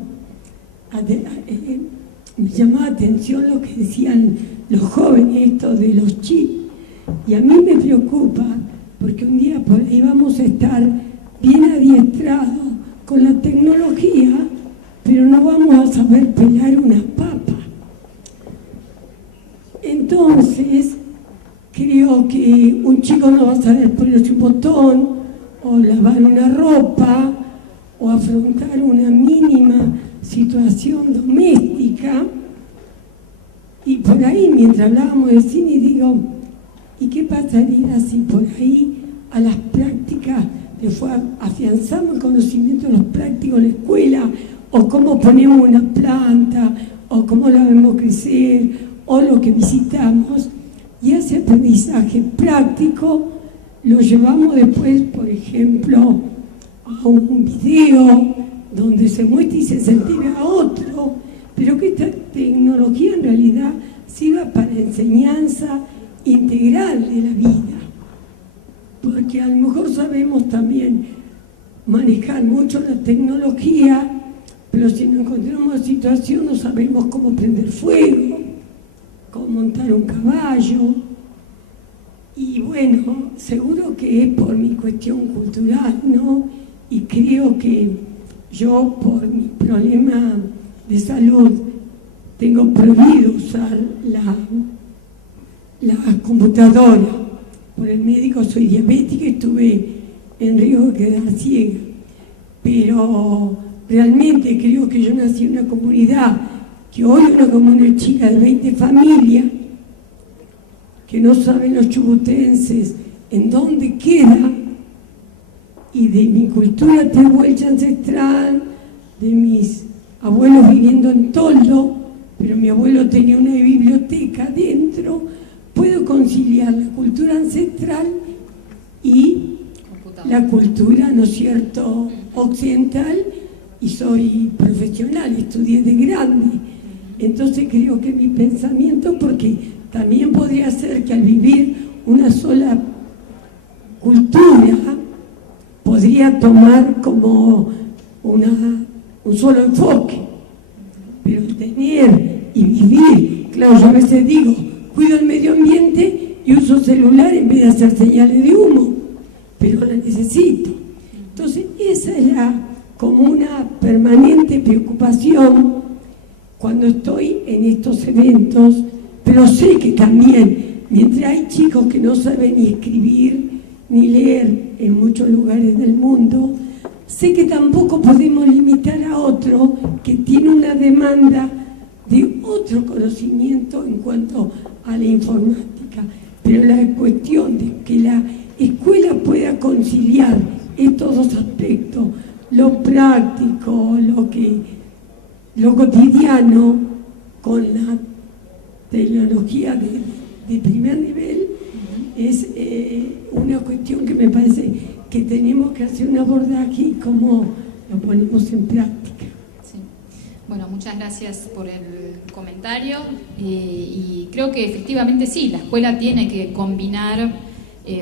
me llamó la atención lo que decían los jóvenes, esto de los chips, y a mí me preocupa, porque un día por ahí vamos a estar bien adiestrados con la tecnología, pero no vamos a saber pelar una papa. Entonces, creo que un chico no va a saber ponerse un botón, o lavar una ropa, o afrontar una mínima situación doméstica. Y por ahí, mientras hablábamos de cine, digo, ¿y qué pasaría si por ahí a las prácticas afianzamos el conocimiento de los prácticos en la escuela, o cómo ponemos una planta, o cómo la vemos crecer, o lo que visitamos, y ese aprendizaje práctico lo llevamos después, por ejemplo, a un video donde se muestra y se incentiva a otro, pero que esta tecnología en realidad sirva para enseñanza integral de la vida, porque a lo mejor sabemos también manejar mucho la tecnología, pero si nos encontramos en una situación no sabemos cómo prender fuego, cómo montar un caballo. Y bueno, seguro que es por mi cuestión cultural, ¿no? Y creo que yo, por mi problema de salud, tengo prohibido usar la computadora. Por el médico soy diabética y estuve en riesgo de quedar ciega. Pero realmente creo que yo nací en una comunidad, que hoy es una comunidad chica de 20 familias, que no saben los chubutenses en dónde queda, y de mi cultura tehuelche ancestral, de mis abuelos viviendo en toldo, pero mi abuelo tenía una biblioteca dentro. Puedo conciliar la cultura ancestral y la cultura, ¿no es cierto?, occidental, y soy profesional, estudié de grande. Entonces creo que mi pensamiento, porque también podría ser que al vivir una sola cultura, podría tomar como un solo enfoque, pero tener y vivir, claro, yo a veces digo, cuido el medio ambiente y uso celular en vez de hacer señales de humo, pero la necesito. Entonces esa es como una permanente preocupación cuando estoy en estos eventos, pero sé que también, mientras hay chicos que no saben ni escribir ni leer en muchos lugares del mundo, sé que tampoco podemos limitar a otro que tiene una demanda de otro conocimiento en cuanto a la informática. Pero la cuestión de que la escuela pueda conciliar estos dos aspectos, lo práctico, lo cotidiano, con la tecnología de primer nivel, es una cuestión que me parece que tenemos que hacer un abordaje y cómo lo ponemos en práctica. Sí. Bueno, muchas gracias por el comentario, y creo que efectivamente sí, la escuela tiene que combinar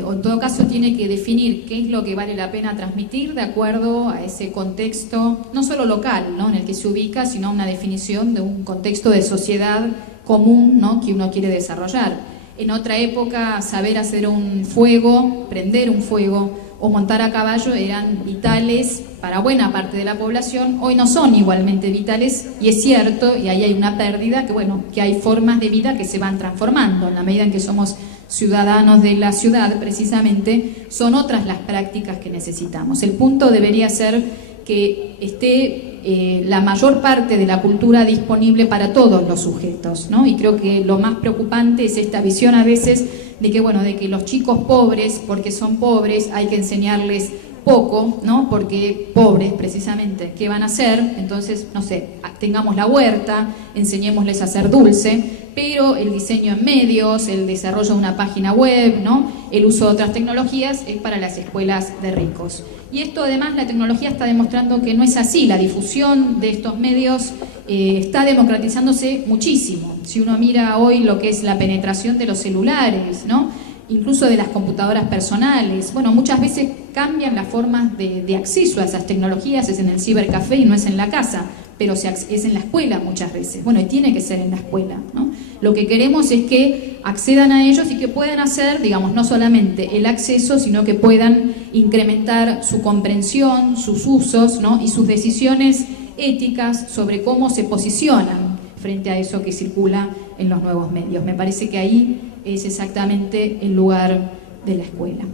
o en todo caso tiene que definir qué es lo que vale la pena transmitir de acuerdo a ese contexto, no solo local, ¿no?, en el que se ubica, sino una definición de un contexto de sociedad común, ¿no?, que uno quiere desarrollar. En otra época, saber hacer un fuego, prender un fuego o montar a caballo eran vitales para buena parte de la población. Hoy no son igualmente vitales, y es cierto, y ahí hay una pérdida, que bueno, que hay formas de vida que se van transformando en la medida en que somos ciudadanos de la ciudad. Precisamente son otras las prácticas que necesitamos. El punto debería ser que esté la mayor parte de la cultura disponible para todos los sujetos, ¿no? Y creo que lo más preocupante es esta visión a veces de que, bueno, de que los chicos pobres, porque son pobres, hay que enseñarles poco, ¿no? Porque pobres, precisamente, ¿qué van a hacer? Entonces, no sé, tengamos la huerta, enseñémosles a hacer dulce, pero el diseño en medios, el desarrollo de una página web, ¿no?, el uso de otras tecnologías es para las escuelas de ricos. Y esto, además, la tecnología está demostrando que no es así. La difusión de estos medios está democratizándose muchísimo. Si uno mira hoy lo que es la penetración de los celulares, ¿no?, incluso de las computadoras personales, bueno, muchas veces cambian las formas de acceso a esas tecnologías, es en el cibercafé y no es en la casa, pero es en la escuela muchas veces. Bueno, y tiene que ser en la escuela, ¿no? Lo que queremos es que accedan a ellos y que puedan hacer, digamos, no solamente el acceso, sino que puedan incrementar su comprensión, sus usos, ¿no?, y sus decisiones éticas sobre cómo se posicionan frente a eso que circula en los nuevos medios. Me parece que ahí es exactamente el lugar de la escuela.